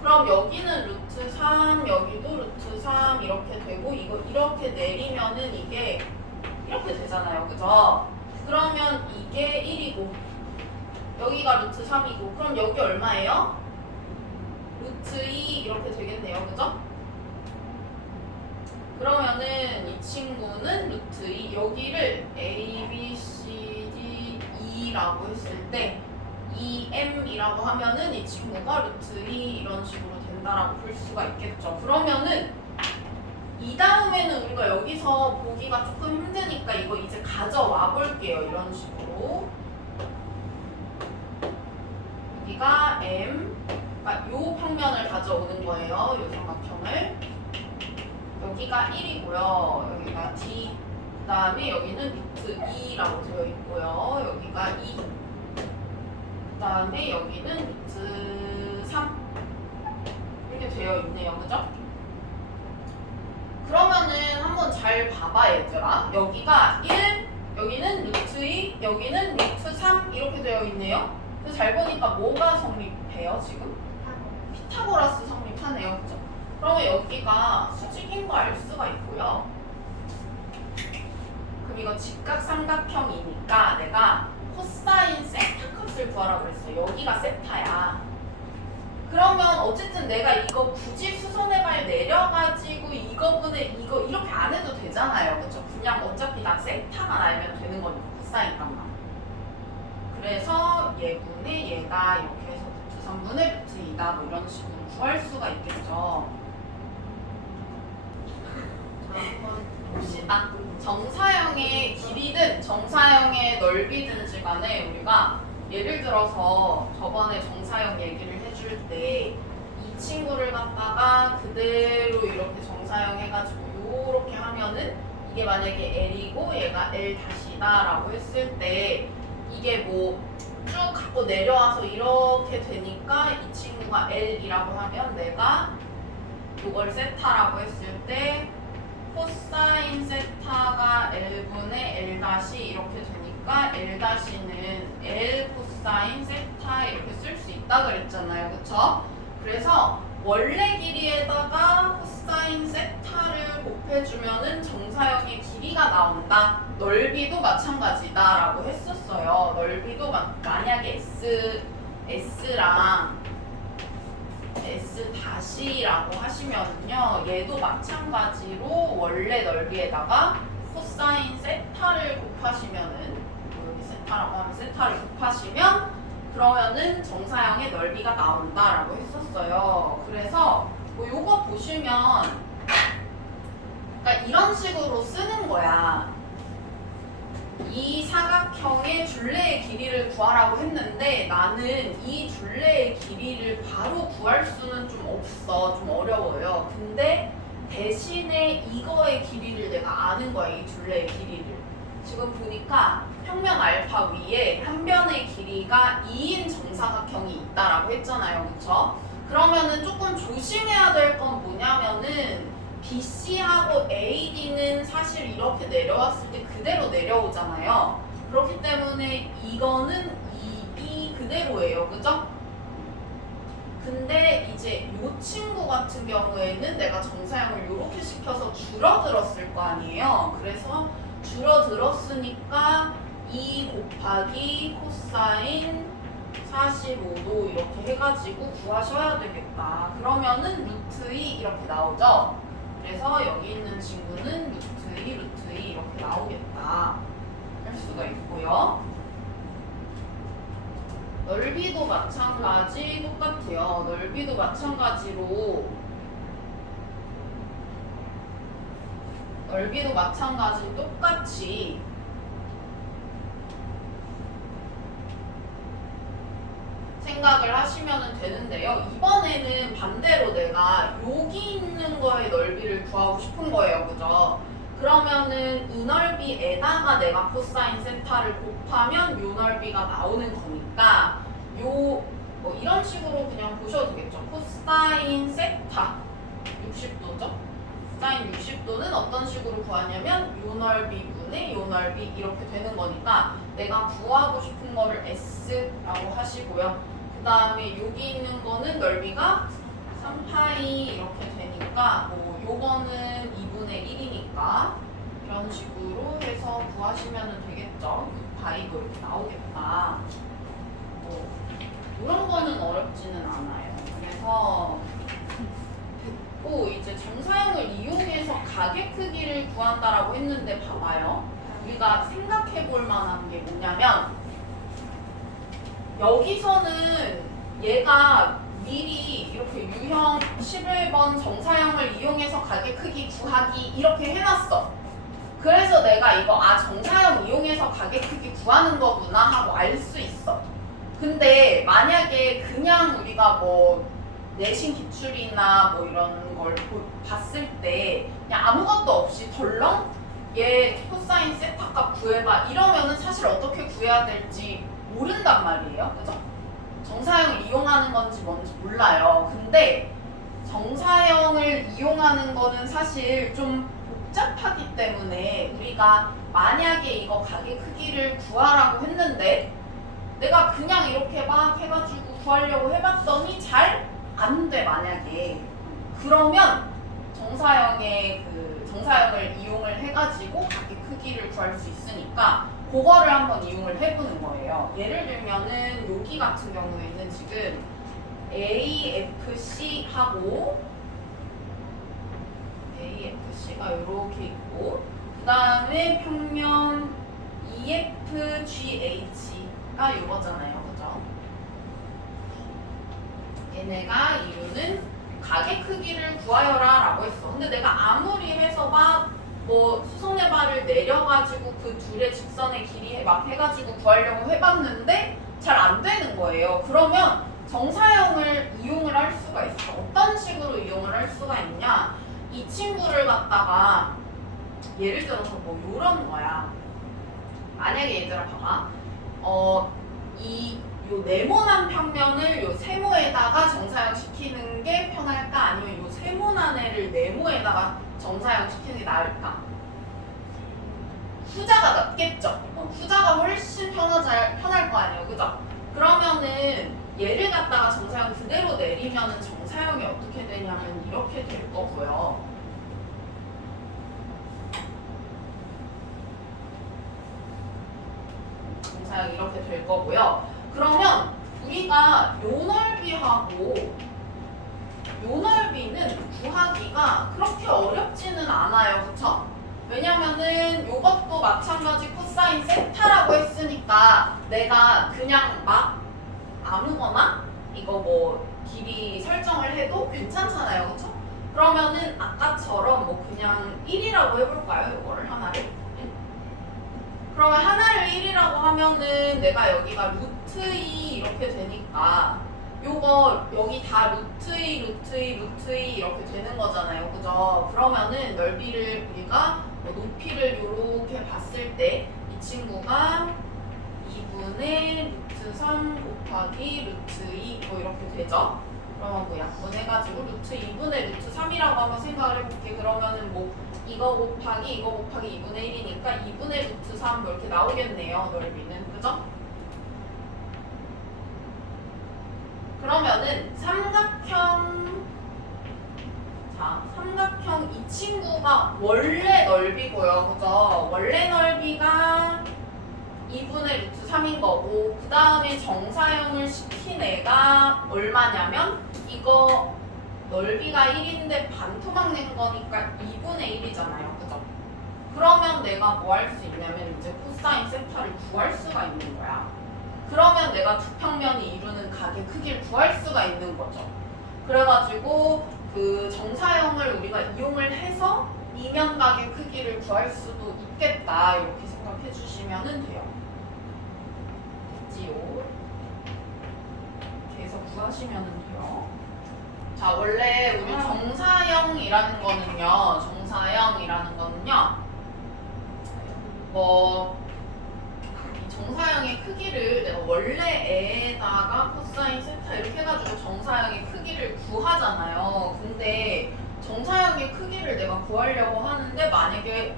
그럼 여기는 루트 3, 여기도 루트 3 이렇게 되고 이거 이렇게 내리면은 이게 이렇게 되잖아요. 그죠? 그러면 이게 1이고 여기가 루트 3이고 그럼 여기 얼마예요? 루트 2 이렇게 되겠네요. 그죠? 그러면은 이 친구는 루트 2 여기를 A, B, C, D, E라고 했을 때 2M이라고 하면은 이 친구가 루트 2 이런 식으로 된다라고 볼 수가 있겠죠. 그러면은 이 다음에는 우리가 여기서 보기가 조금 힘드니까 이거 이제 가져와 볼게요. 이런 식으로 여기가 M 그러니까 요 평면을 가져오는 거예요. 요 삼각형을 여기가 1이고요. 여기가 D 그 다음에 여기는 루트 2라고 되어 있고요. 여기가 2 그 다음에 여기는 루트 3 이렇게 되어 있네요. 그죠? 그러면은 한번 잘 봐봐 얘들아. 여기가 1 여기는 루트 2 여기는 루트 3 이렇게 되어 있네요. 그래서 잘 보니까 뭐가 성립해요 지금? 피타고라스 성립하네요. 그죠? 그러면 여기가 수직인 거 알 수가 있고요. 그럼 이거 직각삼각형이니까 내가 코사인 세타 값을 구하라고 그랬어. 여기가 세타야. 그러면 어쨌든 내가 이거 굳이 수선의 발 내려가지고 이거분의 이거 이렇게 안 해도 되잖아요. 그쵸? 그냥 어차피 다 세타만 알면 되는 거니까 코사인 값만. 그래서 얘분의 얘가 이렇게 해서 루트 3분의 루트 2다 뭐 이런 식으로 구할 수가 있겠죠. 한번 봅시다. 정사형의 길이든 정사형의 넓이든지 간에 우리가 예를 들어서 저번에 정사형 얘기를 해줄 때 이 친구를 갖다가 그대로 이렇게 정사형 해가지고 요렇게 하면은 이게 만약에 L이고 얘가 L 다시다 라고 했을 때 이게 뭐 쭉 갖고 내려와서 이렇게 되니까 이 친구가 L이라고 하면 내가 요걸 세타라고 했을 때 코사인 세타가 L분의 L 다시 이렇게 되니까 L 다시는 L 코사인 세타 이렇게 쓸 수 있다 그랬잖아요. 그쵸? 그래서 원래 길이에다가 코사인 세타를 곱해주면은 정사형의 길이가 나온다. 넓이도 마찬가지다 라고 했었어요. 넓이도 만약에 S랑 S 다시라고 하시면요 얘도 마찬가지로 원래 넓이에다가 코사인 세타를 곱하시면은 여기 세타라고 하면 세타를 곱하시면 그러면은 정사형의 넓이가 나온다라고 했었어요. 그래서 뭐 요거 보시면 그러니까 이런 식으로 쓰는 거야. 이 사각형의 둘레의 길이를 구하라고 했는데 나는 이 둘레의 길이를 바로 구할 수는 좀 없어. 좀 어려워요. 근데 대신에 이거의 길이를 내가 아는 거야. 이 둘레의 길이를. 지금 보니까 평면 알파 위에 한 변의 길이가 2인 정사각형이 있다라고 했잖아요. 그쵸? 그러면은 조금 조심해야 될 건 뭐냐면은 BC하고 AD는 사실 이렇게 내려왔을 때 그대로 내려오잖아요. 그렇기 때문에 이거는 이 그대로예요. 그죠? 근데 이제 이 친구 같은 경우에는 내가 정사형을 이렇게 시켜서 줄어들었을 거 아니에요. 그래서 줄어들었으니까 2 곱하기 코사인 45도 이렇게 해가지고 구하셔야 되겠다. 그러면은 루트 2 이렇게 나오죠. 그래서 여기 있는 친구는 루트 2 이렇게 나오겠다 할 수가 있고요. 넓이도 마찬가지 똑같아요. 넓이도 마찬가지로 똑같이 생각을 하시면 되는데요. 이번에는 반대로 내가 여기 있는 거의 넓이를 구하고 싶은 거예요. 그죠? 그러면은 이 넓이에다가 내가 코사인 세타를 곱하면 요 넓이가 나오는 거니까 뭐 이런 식으로 그냥 보셔도 되겠죠. 코사인 세타 60도죠? 코사인 60도는 어떤 식으로 구하냐면 요 넓이분의 요 넓이 이렇게 되는 거니까 내가 구하고 싶은 거를 S라고 하시고요. 그 다음에 여기 있는 거는 넓이가 3파이 이렇게 되니까 뭐 요거는 2분의 1이니까 이런 식으로 해서 구하시면 되겠죠. 6파이도 이렇게 나오겠다. 뭐 이런 거는 어렵지는 않아요. 그래서 됐고 이제 정사형을 이용해서 가계 크기를 구한다라고 했는데 봐봐요. 우리가 생각해 볼 만한 게 뭐냐면 여기서는 얘가 미리 이렇게 유형 11번 정사형을 이용해서 가계 크기 구하기 이렇게 해놨어. 그래서 내가 이거 정사형 이용해서 가계 크기 구하는 거구나 하고 알 수 있어. 근데 만약에 그냥 우리가 뭐 내신 기출이나 뭐 이런 걸 봤을 때 그냥 아무것도 없이 덜렁 얘 코사인 세타 값 구해봐 이러면은 사실 어떻게 구해야 될지 모른단 말이에요. 그죠? 정사형을 이용하는 건지 뭔지 몰라요. 근데 정사형을 이용하는 거는 사실 좀 복잡하기 때문에 우리가 만약에 이거 가계 크기를 구하라고 했는데 내가 그냥 이렇게 막 해가지고 구하려고 해봤더니 잘 안 돼. 만약에 그러면 정사형을 이용을 해가지고 가계 크기를 구할 수 있으니까 그거를 한번 이용을 해보는 거예요. 예를 들면은 여기 같은 경우에는 지금 AFC하고 AFC가 이렇게 있고 그 다음에 평면 EFGH가 이거잖아요. 그죠? 얘네가 이루는 가계 크기를 구하여라 라고 했어. 근데 내가 아무리 해서 막 뭐 수선의 발을 내려가지고 그 둘의 직선의 길이 막 해가지고 구하려고 해봤는데 잘 안 되는 거예요. 그러면 정사형을 이용을 할 수가 있어. 어떤 식으로 이용을 할 수가 있냐? 이 친구를 갖다가 예를 들어서 뭐 요런 거야. 만약에 얘들아 봐봐. 요 네모난 평면을 요 세모에다가 정사형 시키는 게 편할까? 아니면 요 세모난 애를 네모에다가 정사형 시키는 게 나을까? 후자가 낫겠죠? 후자가 훨씬 편할 거 아니에요. 그죠? 그러면은 얘를 갖다가 정사형 그대로 내리면은 정사형이 어떻게 되냐면 이렇게 될 거고요. 정사형이 이렇게 될 거고요. 그러면 우리가 요 넓이하고 요 넓이는 구하기가 그렇게 어렵지는 않아요. 그쵸? 왜냐면은 요것도 마찬가지 코사인 세타라고 했으니까 내가 그냥 막 아무거나 이거 뭐 길이 설정을 해도 괜찮잖아요, 그렇죠? 그러면은 아까처럼 뭐 그냥 1이라고 해볼까요? 이거를 하나를. 그러면 하나를 1이라고 하면은 내가 여기가 루트 2 이렇게 되니까 요거 여기 다 루트 2, 루트 2, 루트 2 이렇게 되는 거잖아요, 그죠? 그러면은 넓이를 우리가 뭐 높이를 이렇게 봤을 때 이 친구가 2분의 루트 3 곱하기 루트 2 뭐 이렇게 되죠? 그러면 뭐 약분해가지고 루트 2분의 루트 3이라고 한번 생각을 해볼게. 그러면은 뭐 이거 곱하기 2분의 1이니까 2분의 루트 3 뭐 이렇게 나오겠네요, 넓이는. 그죠? 그러면은 삼각형 이 친구가 원래 넓이고요, 그죠? 원래 넓이가 2분의 루트 3인 거고, 그 다음에 정사형을 시킨 애가 얼마냐면 이거 넓이가 1인데 반토막 낸 거니까 2분의 1이잖아요, 그죠? 그러면 내가 뭐 할 수 있냐면 이제 코사인 세타를 구할 수가 있는 거야. 그러면 내가 두 평면이 이루는 각의 크기를 구할 수가 있는 거죠. 그래가지고 그 정사형을 우리가 이용을 해서 이면각의 크기를 구할 수도 있겠다, 이렇게 생각해 주시면 돼요. 됐지요? 이렇게 해서 구하시면 돼요. 자, 원래 우리 정사형이라는 거는요, 뭐 정사형의 크기를 내가 원래 에다가 코사인 세타 이렇게 해가지고 정사형의 크기를 구하잖아요. 근데 정사형의 크기를 내가 구하려고 하는데 만약에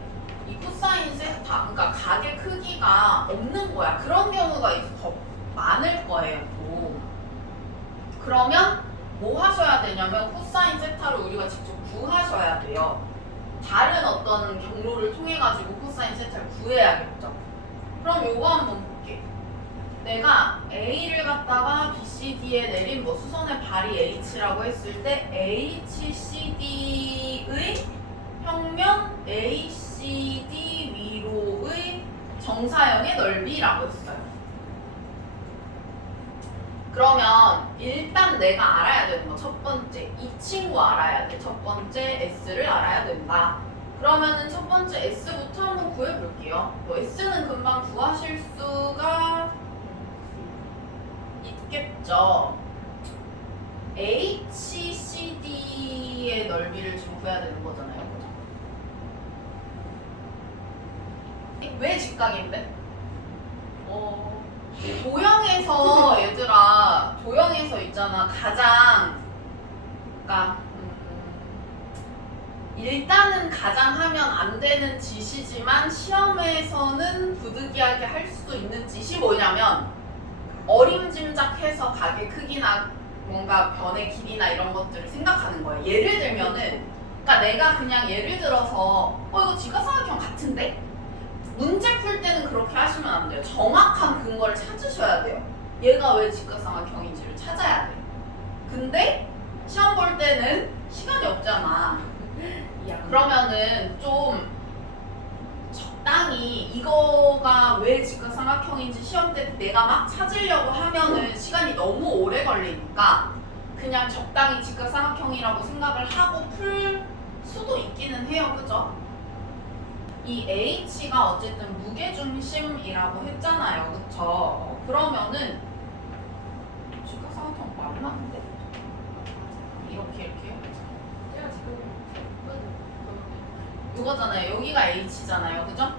이 코사인 세타, 그러니까 각의 크기가 없는 거야. 그런 경우가 더 많을 거예요, 또. 그러면 뭐 하셔야 되냐면 코사인 세타를 우리가 직접 구하셔야 돼요. 다른 어떤 경로를 통해 가지고 코사인 세타를 구해야겠죠. 그럼 요거 한번 볼게. 내가 A를 갖다가 BCD에 내린 뭐 수선의 발이 H라고 했을 때 HCD의 평면 ACD 위로의 정사형의 넓이라고 했어요. 그러면 일단 내가 알아야 되는 거 첫 번째, 이 친구 알아야 돼. 첫 번째 S를 알아야 된다. 그러면은 첫 번째 S부터 한번 구해볼게요. 뭐 S는 금방 구하실 수가 있겠죠. HCD의 넓이를 지금 구해야 되는 거잖아요, 그죠? 왜 직각인데? 도형에서 얘들아, 도형에서 있잖아, 가장, 그러니까 일단은 가장 하면 안 되는 짓이지만 시험에서는 부득이하게 할 수도 있는 짓이 뭐냐면 어림짐작해서 각의 크기나 뭔가 변의 길이나 이런 것들을 생각하는 거예요. 예를 들면은, 그러니까 내가 그냥 예를 들어서 이거 직각삼각형 같은데? 문제 풀 때는 그렇게 하시면 안 돼요. 정확한 근거를 찾으셔야 돼요. 얘가 왜 직각삼각형인지를 찾아야 돼. 근데 시험 볼 때는 시간이 없잖아. 그러면은 좀 적당히 이거가 왜 직각삼각형인지 시험 때 내가 막 찾으려고 하면은 시간이 너무 오래 걸리니까 그냥 적당히 직각삼각형이라고 생각을 하고 풀 수도 있기는 해요, 그죠? 이 H가 어쨌든 무게중심이라고 했잖아요, 그쵸? 그러면은 직각삼각형 맞나 근데? 이렇게 이거잖아요. 여기가 H잖아요, 그죠?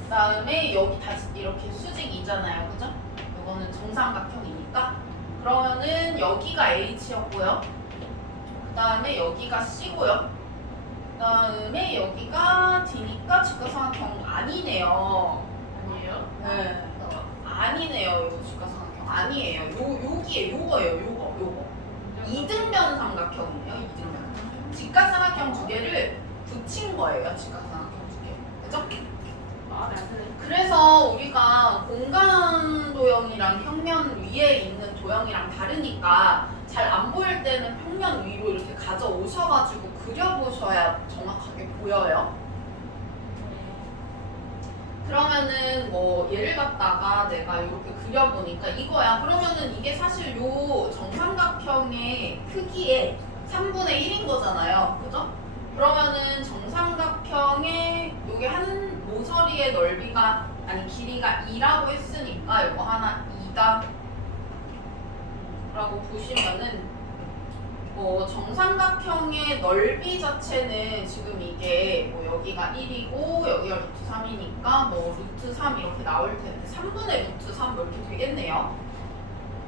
그 다음에 여기 다시 이렇게 수직이잖아요, 그죠? 이거는 정삼각형이니까. 그러면은 여기가 H였고요. 그 다음에 여기가 C고요. 그 다음에 여기가 D니까 직각삼각형 아니네요. 아니에요? 네. 아니네요. 이거 직각삼각형 아니에요. 여기에 요거예요. 요거. 이등변 삼각형이에요. 이등변. 직각삼각형 두 개를 붙인 거예요. 직각삼각형 두 개. 그죠? 그래서 우리가 공간 도형이랑 평면 위에 있는 도형이랑 다르니까 잘 안 보일 때는 평면 위로 이렇게 가져오셔가지고 그려보셔야 정확하게 보여요. 그러면은 뭐 예를 갖다가 내가 이렇게 그려보니까 이거야. 그러면은 이게 사실 요 정삼각형의 크기의 3분의 1인 거잖아요. 그죠? 그러면은 정삼각형의 요게 한 모서리의 넓이가 아니 길이가 2라고 했으니까 요거 하나 2다 라고 보시면은 정삼각형의 넓이 자체는 지금 이게 뭐 여기가 1이고 여기가 루트 3이니까 뭐 루트 3 이렇게 나올 텐데 3분의 루트 3 이렇게 되겠네요.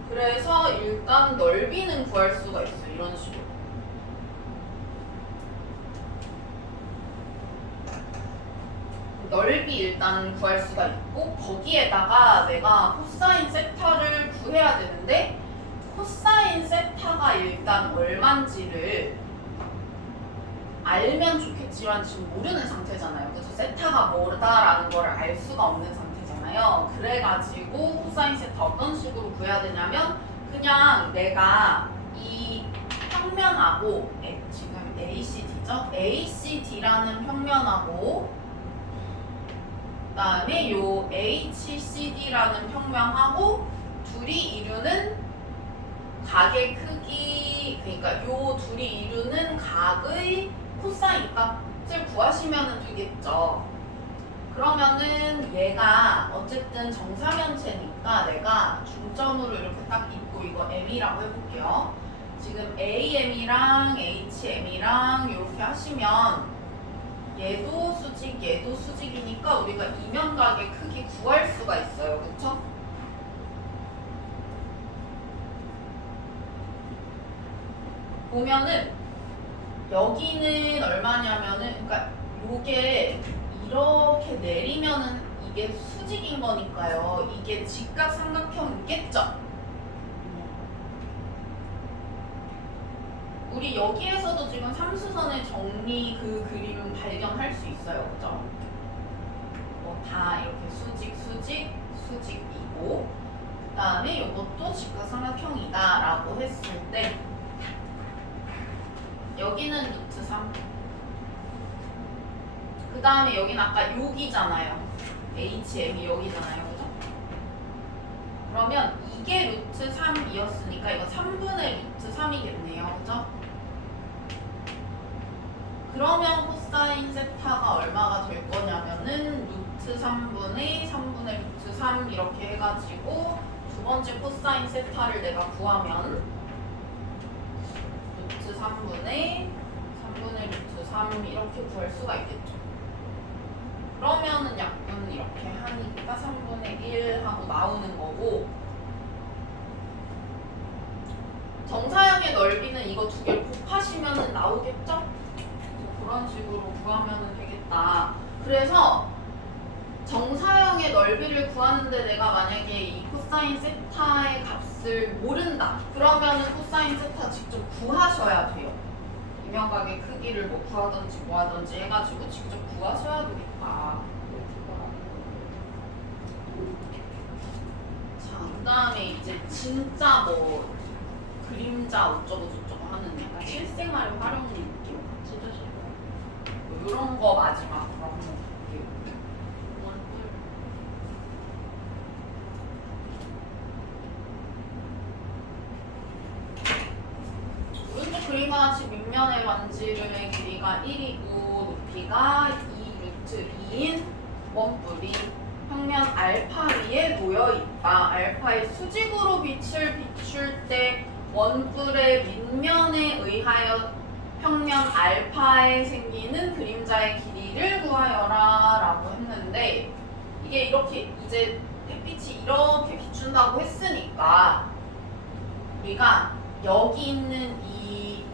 그래서 일단 넓이는 구할 수가 있어요. 이런 식으로. 넓이 일단 구할 수가 있고 거기에다가 내가 코사인 세타를 구해야 되는데 코사인 세타가 일단 얼만지를 알면 좋겠지만 지금 모르는 상태잖아요. 그래서 세타가 뭐다라는 걸 알 수가 없는 상태잖아요. 그래가지고 코사인 세타 어떤 식으로 구해야 되냐면 그냥 내가 이 평면하고 지금 ACD죠? ACD라는 평면하고 그다음에 요 HCD라는 평면하고 둘이 이루는 각의 크기, 그러니까 요 둘이 이루는 각의 코사인 값을 구하시면 되겠죠. 그러면은 얘가 어쨌든 정사면체니까 내가 중점으로 이렇게 딱 있고 이거 M이라고 해볼게요. 지금 AM이랑 HM이랑 이렇게 하시면 얘도 수직, 얘도 수직이니까 우리가 이면각의 크기 구할 수가 있어요. 그쵸? 보면은 여기는 얼마냐면은 그러니까 요게 이렇게 내리면은 이게 수직인 거니까요. 이게 직각삼각형이겠죠? 우리 여기에서도 지금 삼수선의 정리 그 그림 발견할 수 있어요. 그죠? 뭐 다 이렇게 수직, 수직, 수직이고 그 다음에 이것도 직각삼각형이다 라고 했을 때 여기는 루트 3. 그 다음에 여기는 아까 여기잖아요. HM이 여기잖아요. 그죠? 그러면 이게 루트 3이었으니까 이거 3분의 루트 3이겠네요. 그죠? 그러면 코사인 세타가 얼마가 될 거냐면은 루트 3분의 루트 3 이렇게 해가지고 두 번째 코사인 세타를 내가 구하면 루트 3분의 루트 3 이렇게 구할 수가 있겠죠. 그러면은 약분 이렇게 하니까 3분의 1 하고 나오는 거고 정사형의 넓이는 이거 두 개를 곱하시면은 나오겠죠? 그런 식으로 구하면 되겠다. 그래서 정사형의 넓이를 구하는데 내가 만약에 이 코사인 세타의 값을 모른다. 그러면 코사인 세타 직접 구하셔야 돼요. 이면각의 크기를 뭐 구하든지 뭐 하든지 해가지고 직접 구하셔야 되겠다. 자, 그 다음에 이제 진짜 뭐 그림자 어쩌고 저쩌고 하는 약간 실생활 활용 느낌 찢으실 거예요. 뭐 이런 거 마지막으로 한번 볼게요. 오른쪽 그림과 같이 밑면의 반지름의 길이가 1이고 높이가 2루트 2인 원뿔이 평면 알파 위에 놓여있다. 알파의 수직으로 빛을 비출 때 원뿔의 밑면에 의하여 평면 알파에 생기는 그림자의 길이를 구하여라 라고 했는데 이게 이렇게 이제 햇빛이 이렇게 비춘다고 했으니까 우리가 여기 있는 이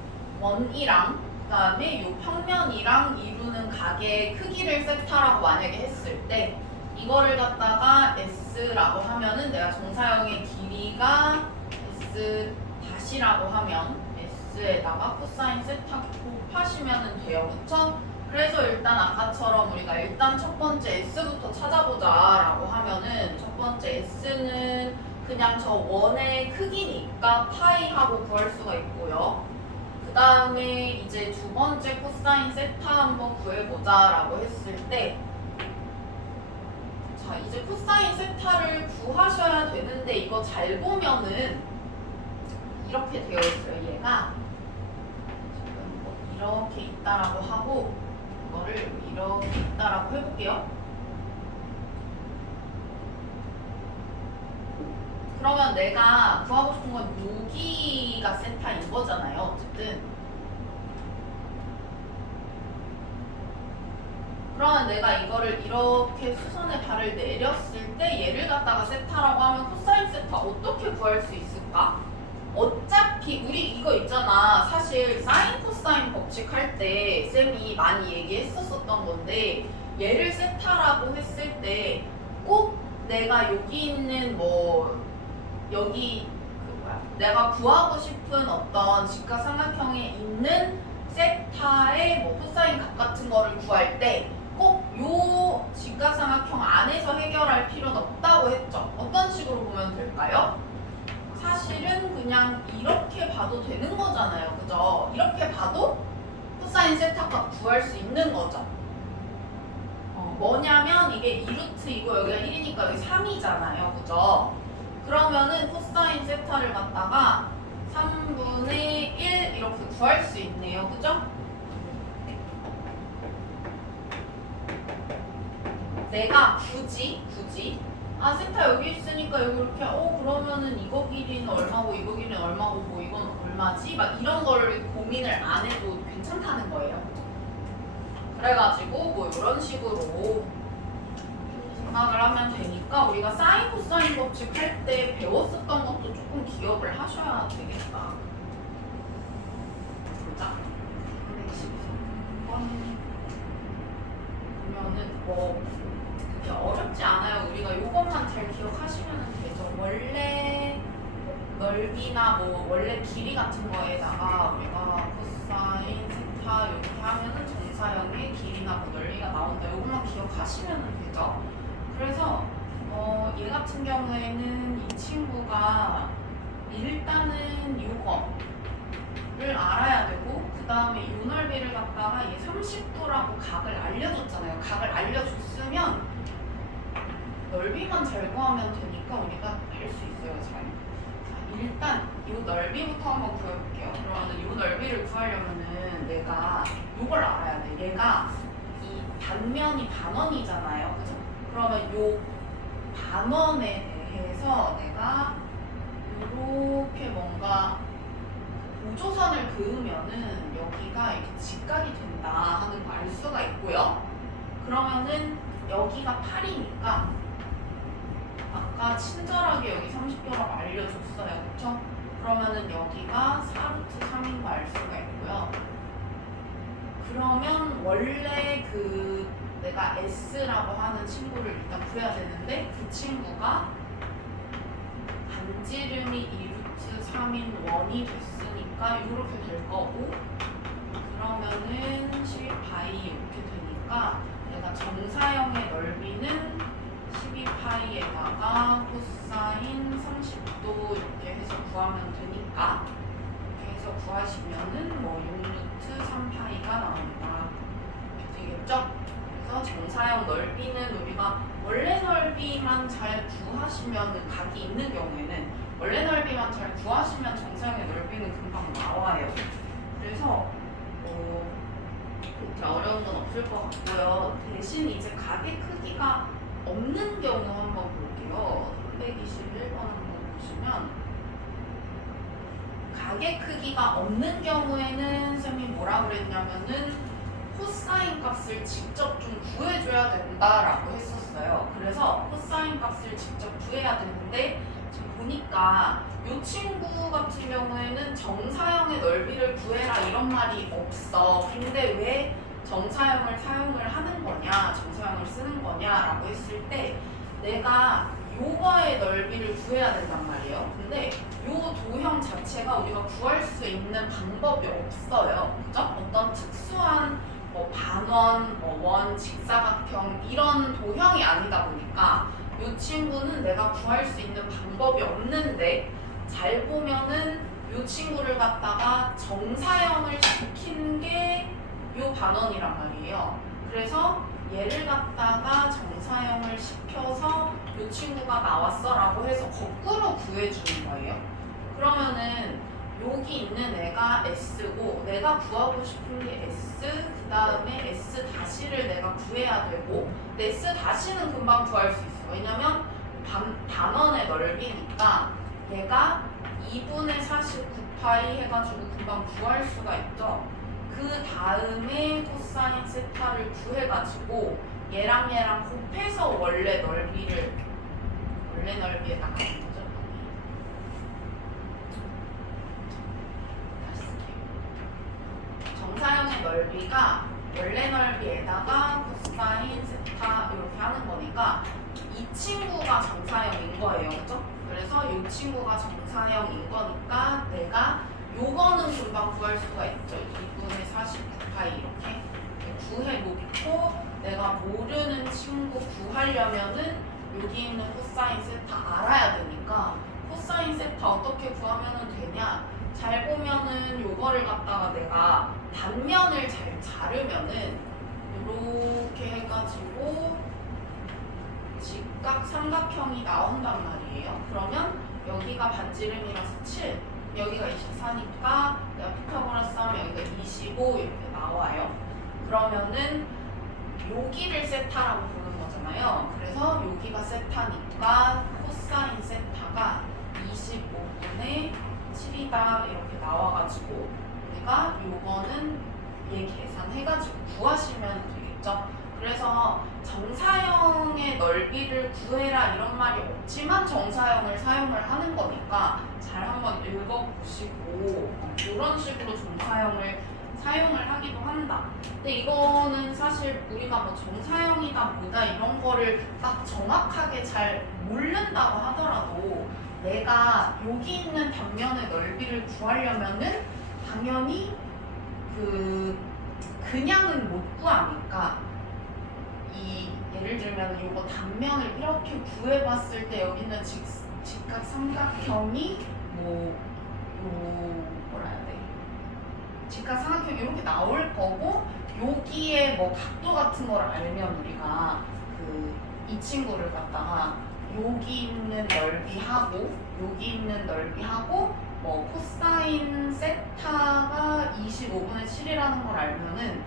원이랑 그 다음에 이 평면이랑 이루는 각의 크기를 세타라고 만약에 했을 때 이거를 갖다가 S라고 하면은 내가 정사형의 길이가 S 다시라고 하면 S에다가 코사인 세타 곱하시면 돼요. 그쵸? 그래서 일단 아까처럼 우리가 일단 첫 번째 S부터 찾아보자 라고 하면은 첫 번째 S는 그냥 저 원의 크기니까 파이하고 구할 수가 있고요. 그 다음에 이제 두 번째 코사인 세타 한번 구해보자 라고 했을 때 자, 이제 코사인 세타를 구하셔야 되는데 이거 잘 보면은 이렇게 되어 있어요. 얘가 지금 뭐 이렇게 있다라고 하고 이거를 이렇게 있다라고 해볼게요. 그러면 내가 구하고 싶은 건 여기가 세타인 거잖아요. 어쨌든. 그러면 내가 이거를 이렇게 수선의 발을 내렸을 때 얘를 갖다가 세타라고 하면 코사인 세타 어떻게 구할 수 있을까? 어차피 우리 이거 있잖아. 사실 사인 코사인 법칙 할 때 쌤이 많이 얘기했었던 건데 얘를 세타라고 했을 때 꼭 내가 여기 있는 뭐 여기 내가 구하고 싶은 어떤 직각삼각형에 있는 세타의 뭐 코사인 값 같은 거를 구할 때 꼭 요 직각삼각형 안에서 해결할 필요는 없다고 했죠. 어떤 식으로 보면 될까요? 사실은 그냥 이렇게 봐도 되는 거잖아요. 그죠? 이렇게 봐도 코사인 세타 값 구할 수 있는 거죠. 뭐냐면 이게 2루트이고 여기가 1이니까 여기 3이잖아요. 그죠? 그러면은 코사인 세타를 갖다가 3분의 1 이렇게 구할 수 있네요. 그죠? 내가 굳이 세타 여기 있으니까 여기 이렇게 그러면은 이거 길이는 얼마고 이거 길이는 얼마고 뭐 이건 얼마지? 막 이런 거를 고민을 안 해도 괜찮다는 거예요. 그래가지고 뭐 이런 식으로 생각을 하면 되니까 우리가 사인 코사인 법칙 할 때 배웠었던 것도 조금 기억을 하셔야 되겠다. 보자. 113번 보면은 뭐 그렇게 어렵지 않아요. 우리가 이것만 잘 기억하시면 되죠. 원래 넓이나 뭐 원래 길이 같은 거에다가 우리가 코사인 세타 이렇게 하면은 정사형의 길이나 뭐 넓이가 나온다. 이것만 기억하시면 되죠. 그래서 얘 같은 경우에는 이 친구가 일단은 요거를 알아야 되고 그 다음에 요 넓이를 갖다가 얘 30도라고 각을 알려줬잖아요. 각을 알려줬으면 넓이만 잘 구하면 되니까 우리가 할 수 있어요. 잘. 자, 일단 요 넓이부터 한번 구해볼게요. 그러면 요 넓이를 구하려면은 내가 요걸 알아야 돼. 얘가 이 단면이 반원이잖아요. 그죠? 그러면 요 반원에 대해서 내가 이렇게 뭔가 보조선을 그으면은 여기가 이렇게 직각이 된다 하는 거 알 수가 있고요. 그러면은 여기가 8이니까 아까 친절하게 여기 30도라고 알려줬어요. 그쵸? 그러면은 여기가 4루트 3인 거 알 수가 있고요. 그러면 원래 그 내가 S라고 하는 친구를 일단 구해야 되는데 그 친구가 반지름이 2루트 3인 원이 됐으니까 이렇게 될 거고 그러면은 12파이 이렇게 되니까 내가 정사형의 넓이는 12파이에다가 코사인 30도 이렇게 해서 구하면 되니까 이렇게 해서 구하시면은 뭐 6루트 3파이가 나온다. 이렇게 되겠죠? 그래서 정사형 넓이는 우리가 원래 넓이만 잘 구하시면 각이 있는 경우에는 원래 넓이만 잘 구하시면 정사형의 넓이는 금방 나와요. 그래서 그렇게 어려운 건 없을 것 같고요. 대신 이제 각의 크기가 없는 경우 한번 볼게요. 321번 한번 보시면 각의 크기가 없는 경우에는 쌤이 뭐라 그랬냐면은 코사인 값을 직접 좀 구해줘야 된다라고 했었어요. 그래서 코사인 값을 직접 구해야 되는데 지금 보니까 이 친구 같은 경우에는 정사형의 넓이를 구해라 이런 말이 없어. 근데 왜 정사형을 사용을 하는 거냐, 정사형을 쓰는 거냐라고 했을 때 내가 요거의 넓이를 구해야 된단 말이에요. 근데 요 도형 자체가 우리가 구할 수 있는 방법이 없어요. 그죠? 어떤 특수한 뭐 반원, 뭐 원, 직사각형 이런 도형이 아니다 보니까 이 친구는 내가 구할 수 있는 방법이 없는데 잘 보면은 이 친구를 갖다가 정사형을 시킨 게 이 반원이란 말이에요. 그래서 얘를 갖다가 정사형을 시켜서 이 친구가 나왔어 라고 해서 거꾸로 구해주는 거예요. 그러면은 여기 있는 애가 S고 내가 구하고 싶은 게 S, 그 다음에 S 다시를 내가 구해야 되고 근데 S 다시는 금방 구할 수 있어. 왜냐면 단원의 넓이니까 얘가 2분의 49파이 해가지고 금방 구할 수가 있죠. 그 다음에 코사인 세타를 구해가지고 얘랑 곱해서 원래 넓이에다가 하는 거죠. 다시 쓸게요. 정사형의 넓이가 원래 넓이에다가 코사인 세타 이렇게 하는 거니까 이 친구가 정사형인 거예요. 그죠? 그래서 이 친구가 정사형인 거니까 내가 요거는 금방 구할 수가 있죠. 2분의 49파이 이렇게 구해놓고 내가 모르는 친구 구하려면은 여기 있는 코사인 세타 알아야 되니까 코사인 세타 어떻게 구하면 되냐? 잘 보면은 요거를 갖다가 내가 단면을 잘 자르면은 이렇게 해가지고 직각 삼각형이 나온단 말이에요. 그러면 여기가 반지름이라서 7, 여기가 24니까 내가 피타고라스 하면 여기가 25 이렇게 나와요. 그러면은 여기를 세타라고 부르는 거잖아요. 그래서 여기가 세타니까 코사인 세타가 25분의 7이다 이렇게 나와가지고 우리가 요거는 얘 계산해가지고 구하시면 되겠죠. 그래서 정사형의 넓이를 구해라 이런 말이 없지만 정사형을 사용을 하는 거니까 잘 한번 읽어보시고 이런 식으로 정사형을 사용을 하기도 한다. 근데 이거는 사실 우리가 뭐 정사형이다 뭐다 이런 거를 딱 정확하게 잘 모른다고 하더라도 내가 여기 있는 단면의 넓이를 구하려면은 당연히 그냥은 못 구하니까 예를 들면 이거 단면을 이렇게 구해봤을 때 여기는 직각 삼각형이 뭐라 해야 돼? 직각 삼각형이 이렇게 나올 거고 여기에 뭐 각도 같은 걸 알면 우리가 이 친구를 갖다가 여기 있는 넓이하고 여기 있는 넓이하고 뭐 코사인 세타가 25분의 7이라는 걸 알면은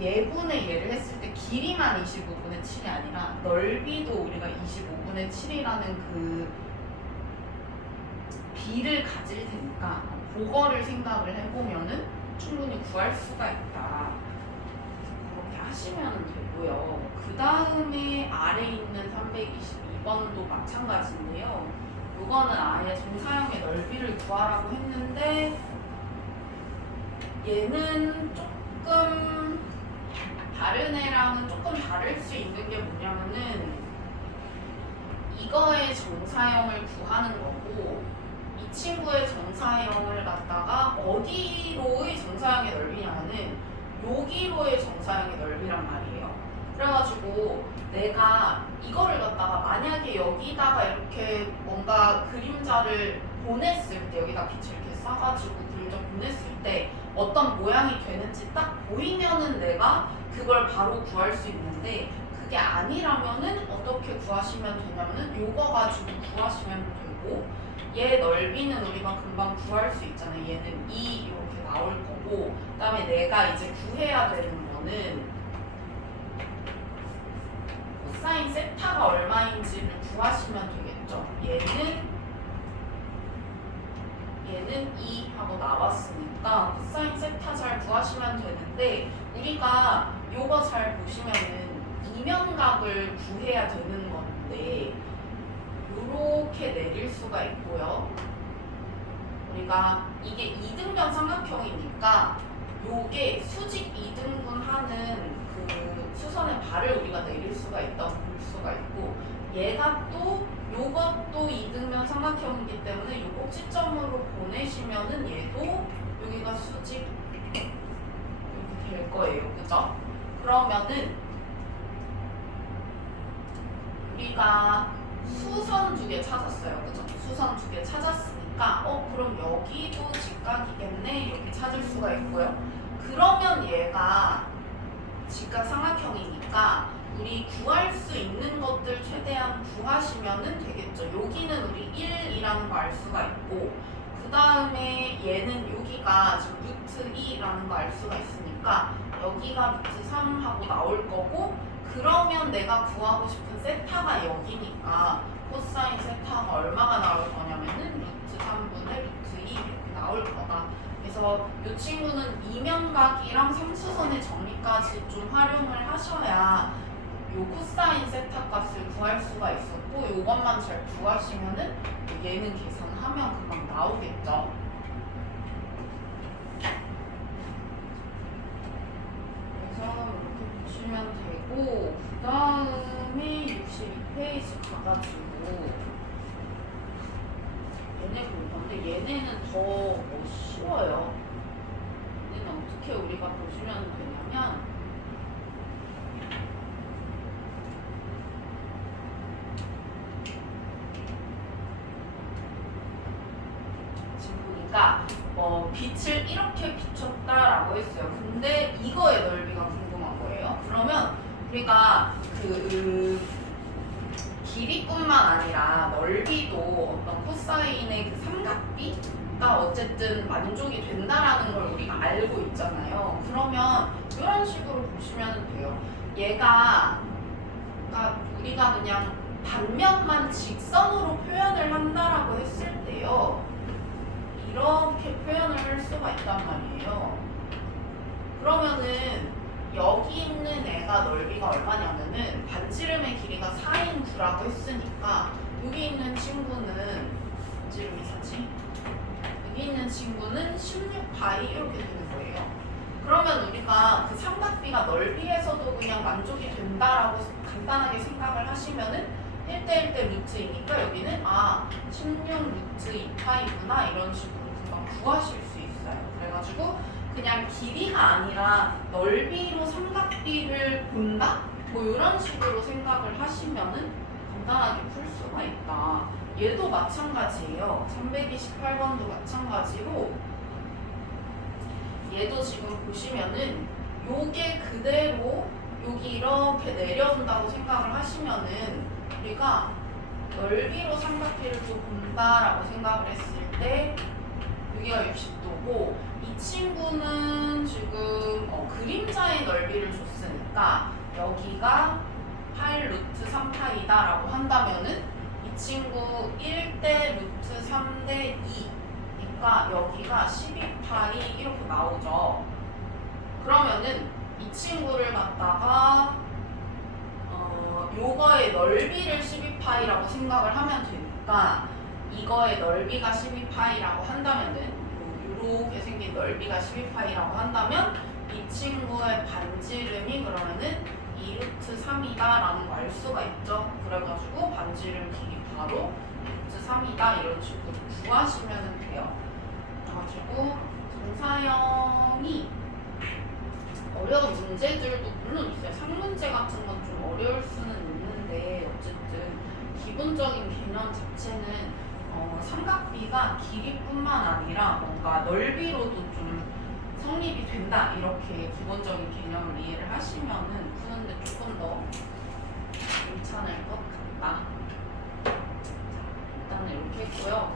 예분의 예를 했을 때 길이만 25분의 7이 아니라 넓이도 우리가 25분의 7이라는 그 비를 가질 테니까 그거를 생각을 해보면은 충분히 구할 수가 있다. 그렇게 하시면 되고요. 그 다음에 아래 있는 322번도 마찬가지인데요. 이거는 아예 정사형의 넓이를 구하라고 했는데 얘는 조금 다른 애랑은 조금 다를 수 있는 게 뭐냐면은 이거의 정사형을 구하는 거고 이 친구의 정사형을 갖다가 어디로의 정사형의 넓이냐면은 여기로의 정사형의 넓이란 말이에요. 그래가지고 내가 이거를 갖다가 만약에 여기다가 이렇게 뭔가 그림자를 보냈을 때 여기다 빛을 이렇게 싸가지고 그림자 보냈을 때 어떤 모양이 되는지 딱 보이면은 내가 그걸 바로 구할 수 있는데 그게 아니라면은 어떻게 구하시면 되냐면은 요거 가지고 구하시면 되고 얘 넓이는 우리가 금방 구할 수 있잖아요. 얘는 2 이렇게 나올 거고 그 다음에 내가 이제 구해야 되는 거는 코사인 세타가 얼마인지를 구하시면 되겠죠. 얘는 2 하고 나왔으니까 코사인 세타 잘 구하시면 되는데 우리가 요거 잘 보시면은 이면각을 구해야 되는 건데 요렇게 내릴 수가 있고요. 우리가 이게 2등변 삼각형이니까 요게 수직 2등분 하는 그 수선의 발을 우리가 내릴 수가 있다고 볼 수가 있고 얘가 또 요것도 2등변 삼각형이기 때문에 요 꼭지점으로 보내시면은 얘도 여기가 수직 이렇게 될 거예요. 그죠? 그러면은 우리가 수선 2개 찾았어요. 그죠? 수선 2개 찾았으니까 그럼 여기도 직각이겠네 이렇게 찾을 수가 있고요. 그러면 얘가 직각삼각형이니까 우리 구할 수 있는 것들 최대한 구하시면은 되겠죠. 여기는 우리 1이라는 거 알 수가 있고 그 다음에 얘는 여기가 지금 루트 2라는 거 알 수가 있으니까 여기가 루트 3하고 나올 거고 그러면 내가 구하고 싶은 세타가 여기니까 코사인 세타가 얼마가 나올 거냐면은 루트 3분의 루트 2 이렇게 나올 거다. 그래서 이 친구는 이면각이랑 삼수선의 정리까지 좀 활용을 하셔야 요 코사인 세타 값을 구할 수가 있었고 요것만 잘 구하시면은 얘는 계산하면 금방 나오겠죠. 그래서 이렇게 보시면 되고 그 다음에 62페이지 가가지고 얘네 볼 건데 얘네는 더 쉬워요. 얘는 어떻게 우리가 보시면 되냐면 지금 보니까 빛을 이렇게 비췄다라고 했어요. 근데 이거의 넓이가 궁금한 거예요. 그러면 우리가 그 길이뿐만 아니라 넓이도 어떤 코사인의 그 삼각비가 어쨌든 만족이 된다라는 걸 우리가 알고 있잖아요. 그러면 이런 식으로 보시면 돼요. 얘가 그러니까 우리가 그냥 단면만 직선으로 표현을 한다라고 했을 때요. 이렇게 표현을 할 수가 있단 말이에요. 그러면은 여기 있는 애가 넓이가 얼마냐면은 반지름의 길이가 4인 9라고 했으니까 여기 있는 친구는 반지름이 4지? 여기 있는 친구는 16파이 이렇게 되는 거예요. 그러면 우리가 그 삼각비가 넓이에서도 그냥 만족이 된다라고 간단하게 생각을 하시면은 1대 1대 루트이니까 여기는 16 루트 2파이구나 이런 식으로 금방 구하실 수 있어요. 그래가지고 그냥 길이가 아니라 넓이로 삼각비를 본다? 뭐 이런 식으로 생각을 하시면은 간단하게 풀 수가 있다. 얘도 마찬가지예요. 328번도 마찬가지로 얘도 지금 보시면은 요게 그대로 여기 이렇게 내려온다고 생각을 하시면은 우리가 넓이로 삼각비를 또 본다라고 생각을 했을 때 여기가 60도고 이 친구는 지금 그림자의 넓이를 줬으니까 여기가 8 루트 3파이다 라고 한다면은 이 친구 1대 루트 3대 2니까 여기가 12파이 이렇게 나오죠. 그러면은 이 친구를 갖다가 요거의 넓이를 12파이라고 생각을 하면 되니까 이거의 넓이가 12파이라고 한다면은 이렇게 생긴 넓이가 12파이라고 한다면 이 친구의 반지름이 그러면은 2루트 3이다 라는 거 알 수가 있죠. 그래가지고 반지름 길이 바로 루트 3이다 이런 식으로 구하시면 돼요. 그래가지고 정사형이 어려운 문제들도 물론 있어요. 상문제 같은 건 좀 어려울 수는 있는데 어쨌든 기본적인 개념 자체는 삼각비가 길이뿐만 아니라 뭔가 넓이로도 좀 성립이 된다 이렇게 기본적인 개념을 이해를 하시면은 푸는데 조금 더 괜찮을 것 같다. 자, 일단은 이렇게 했고요.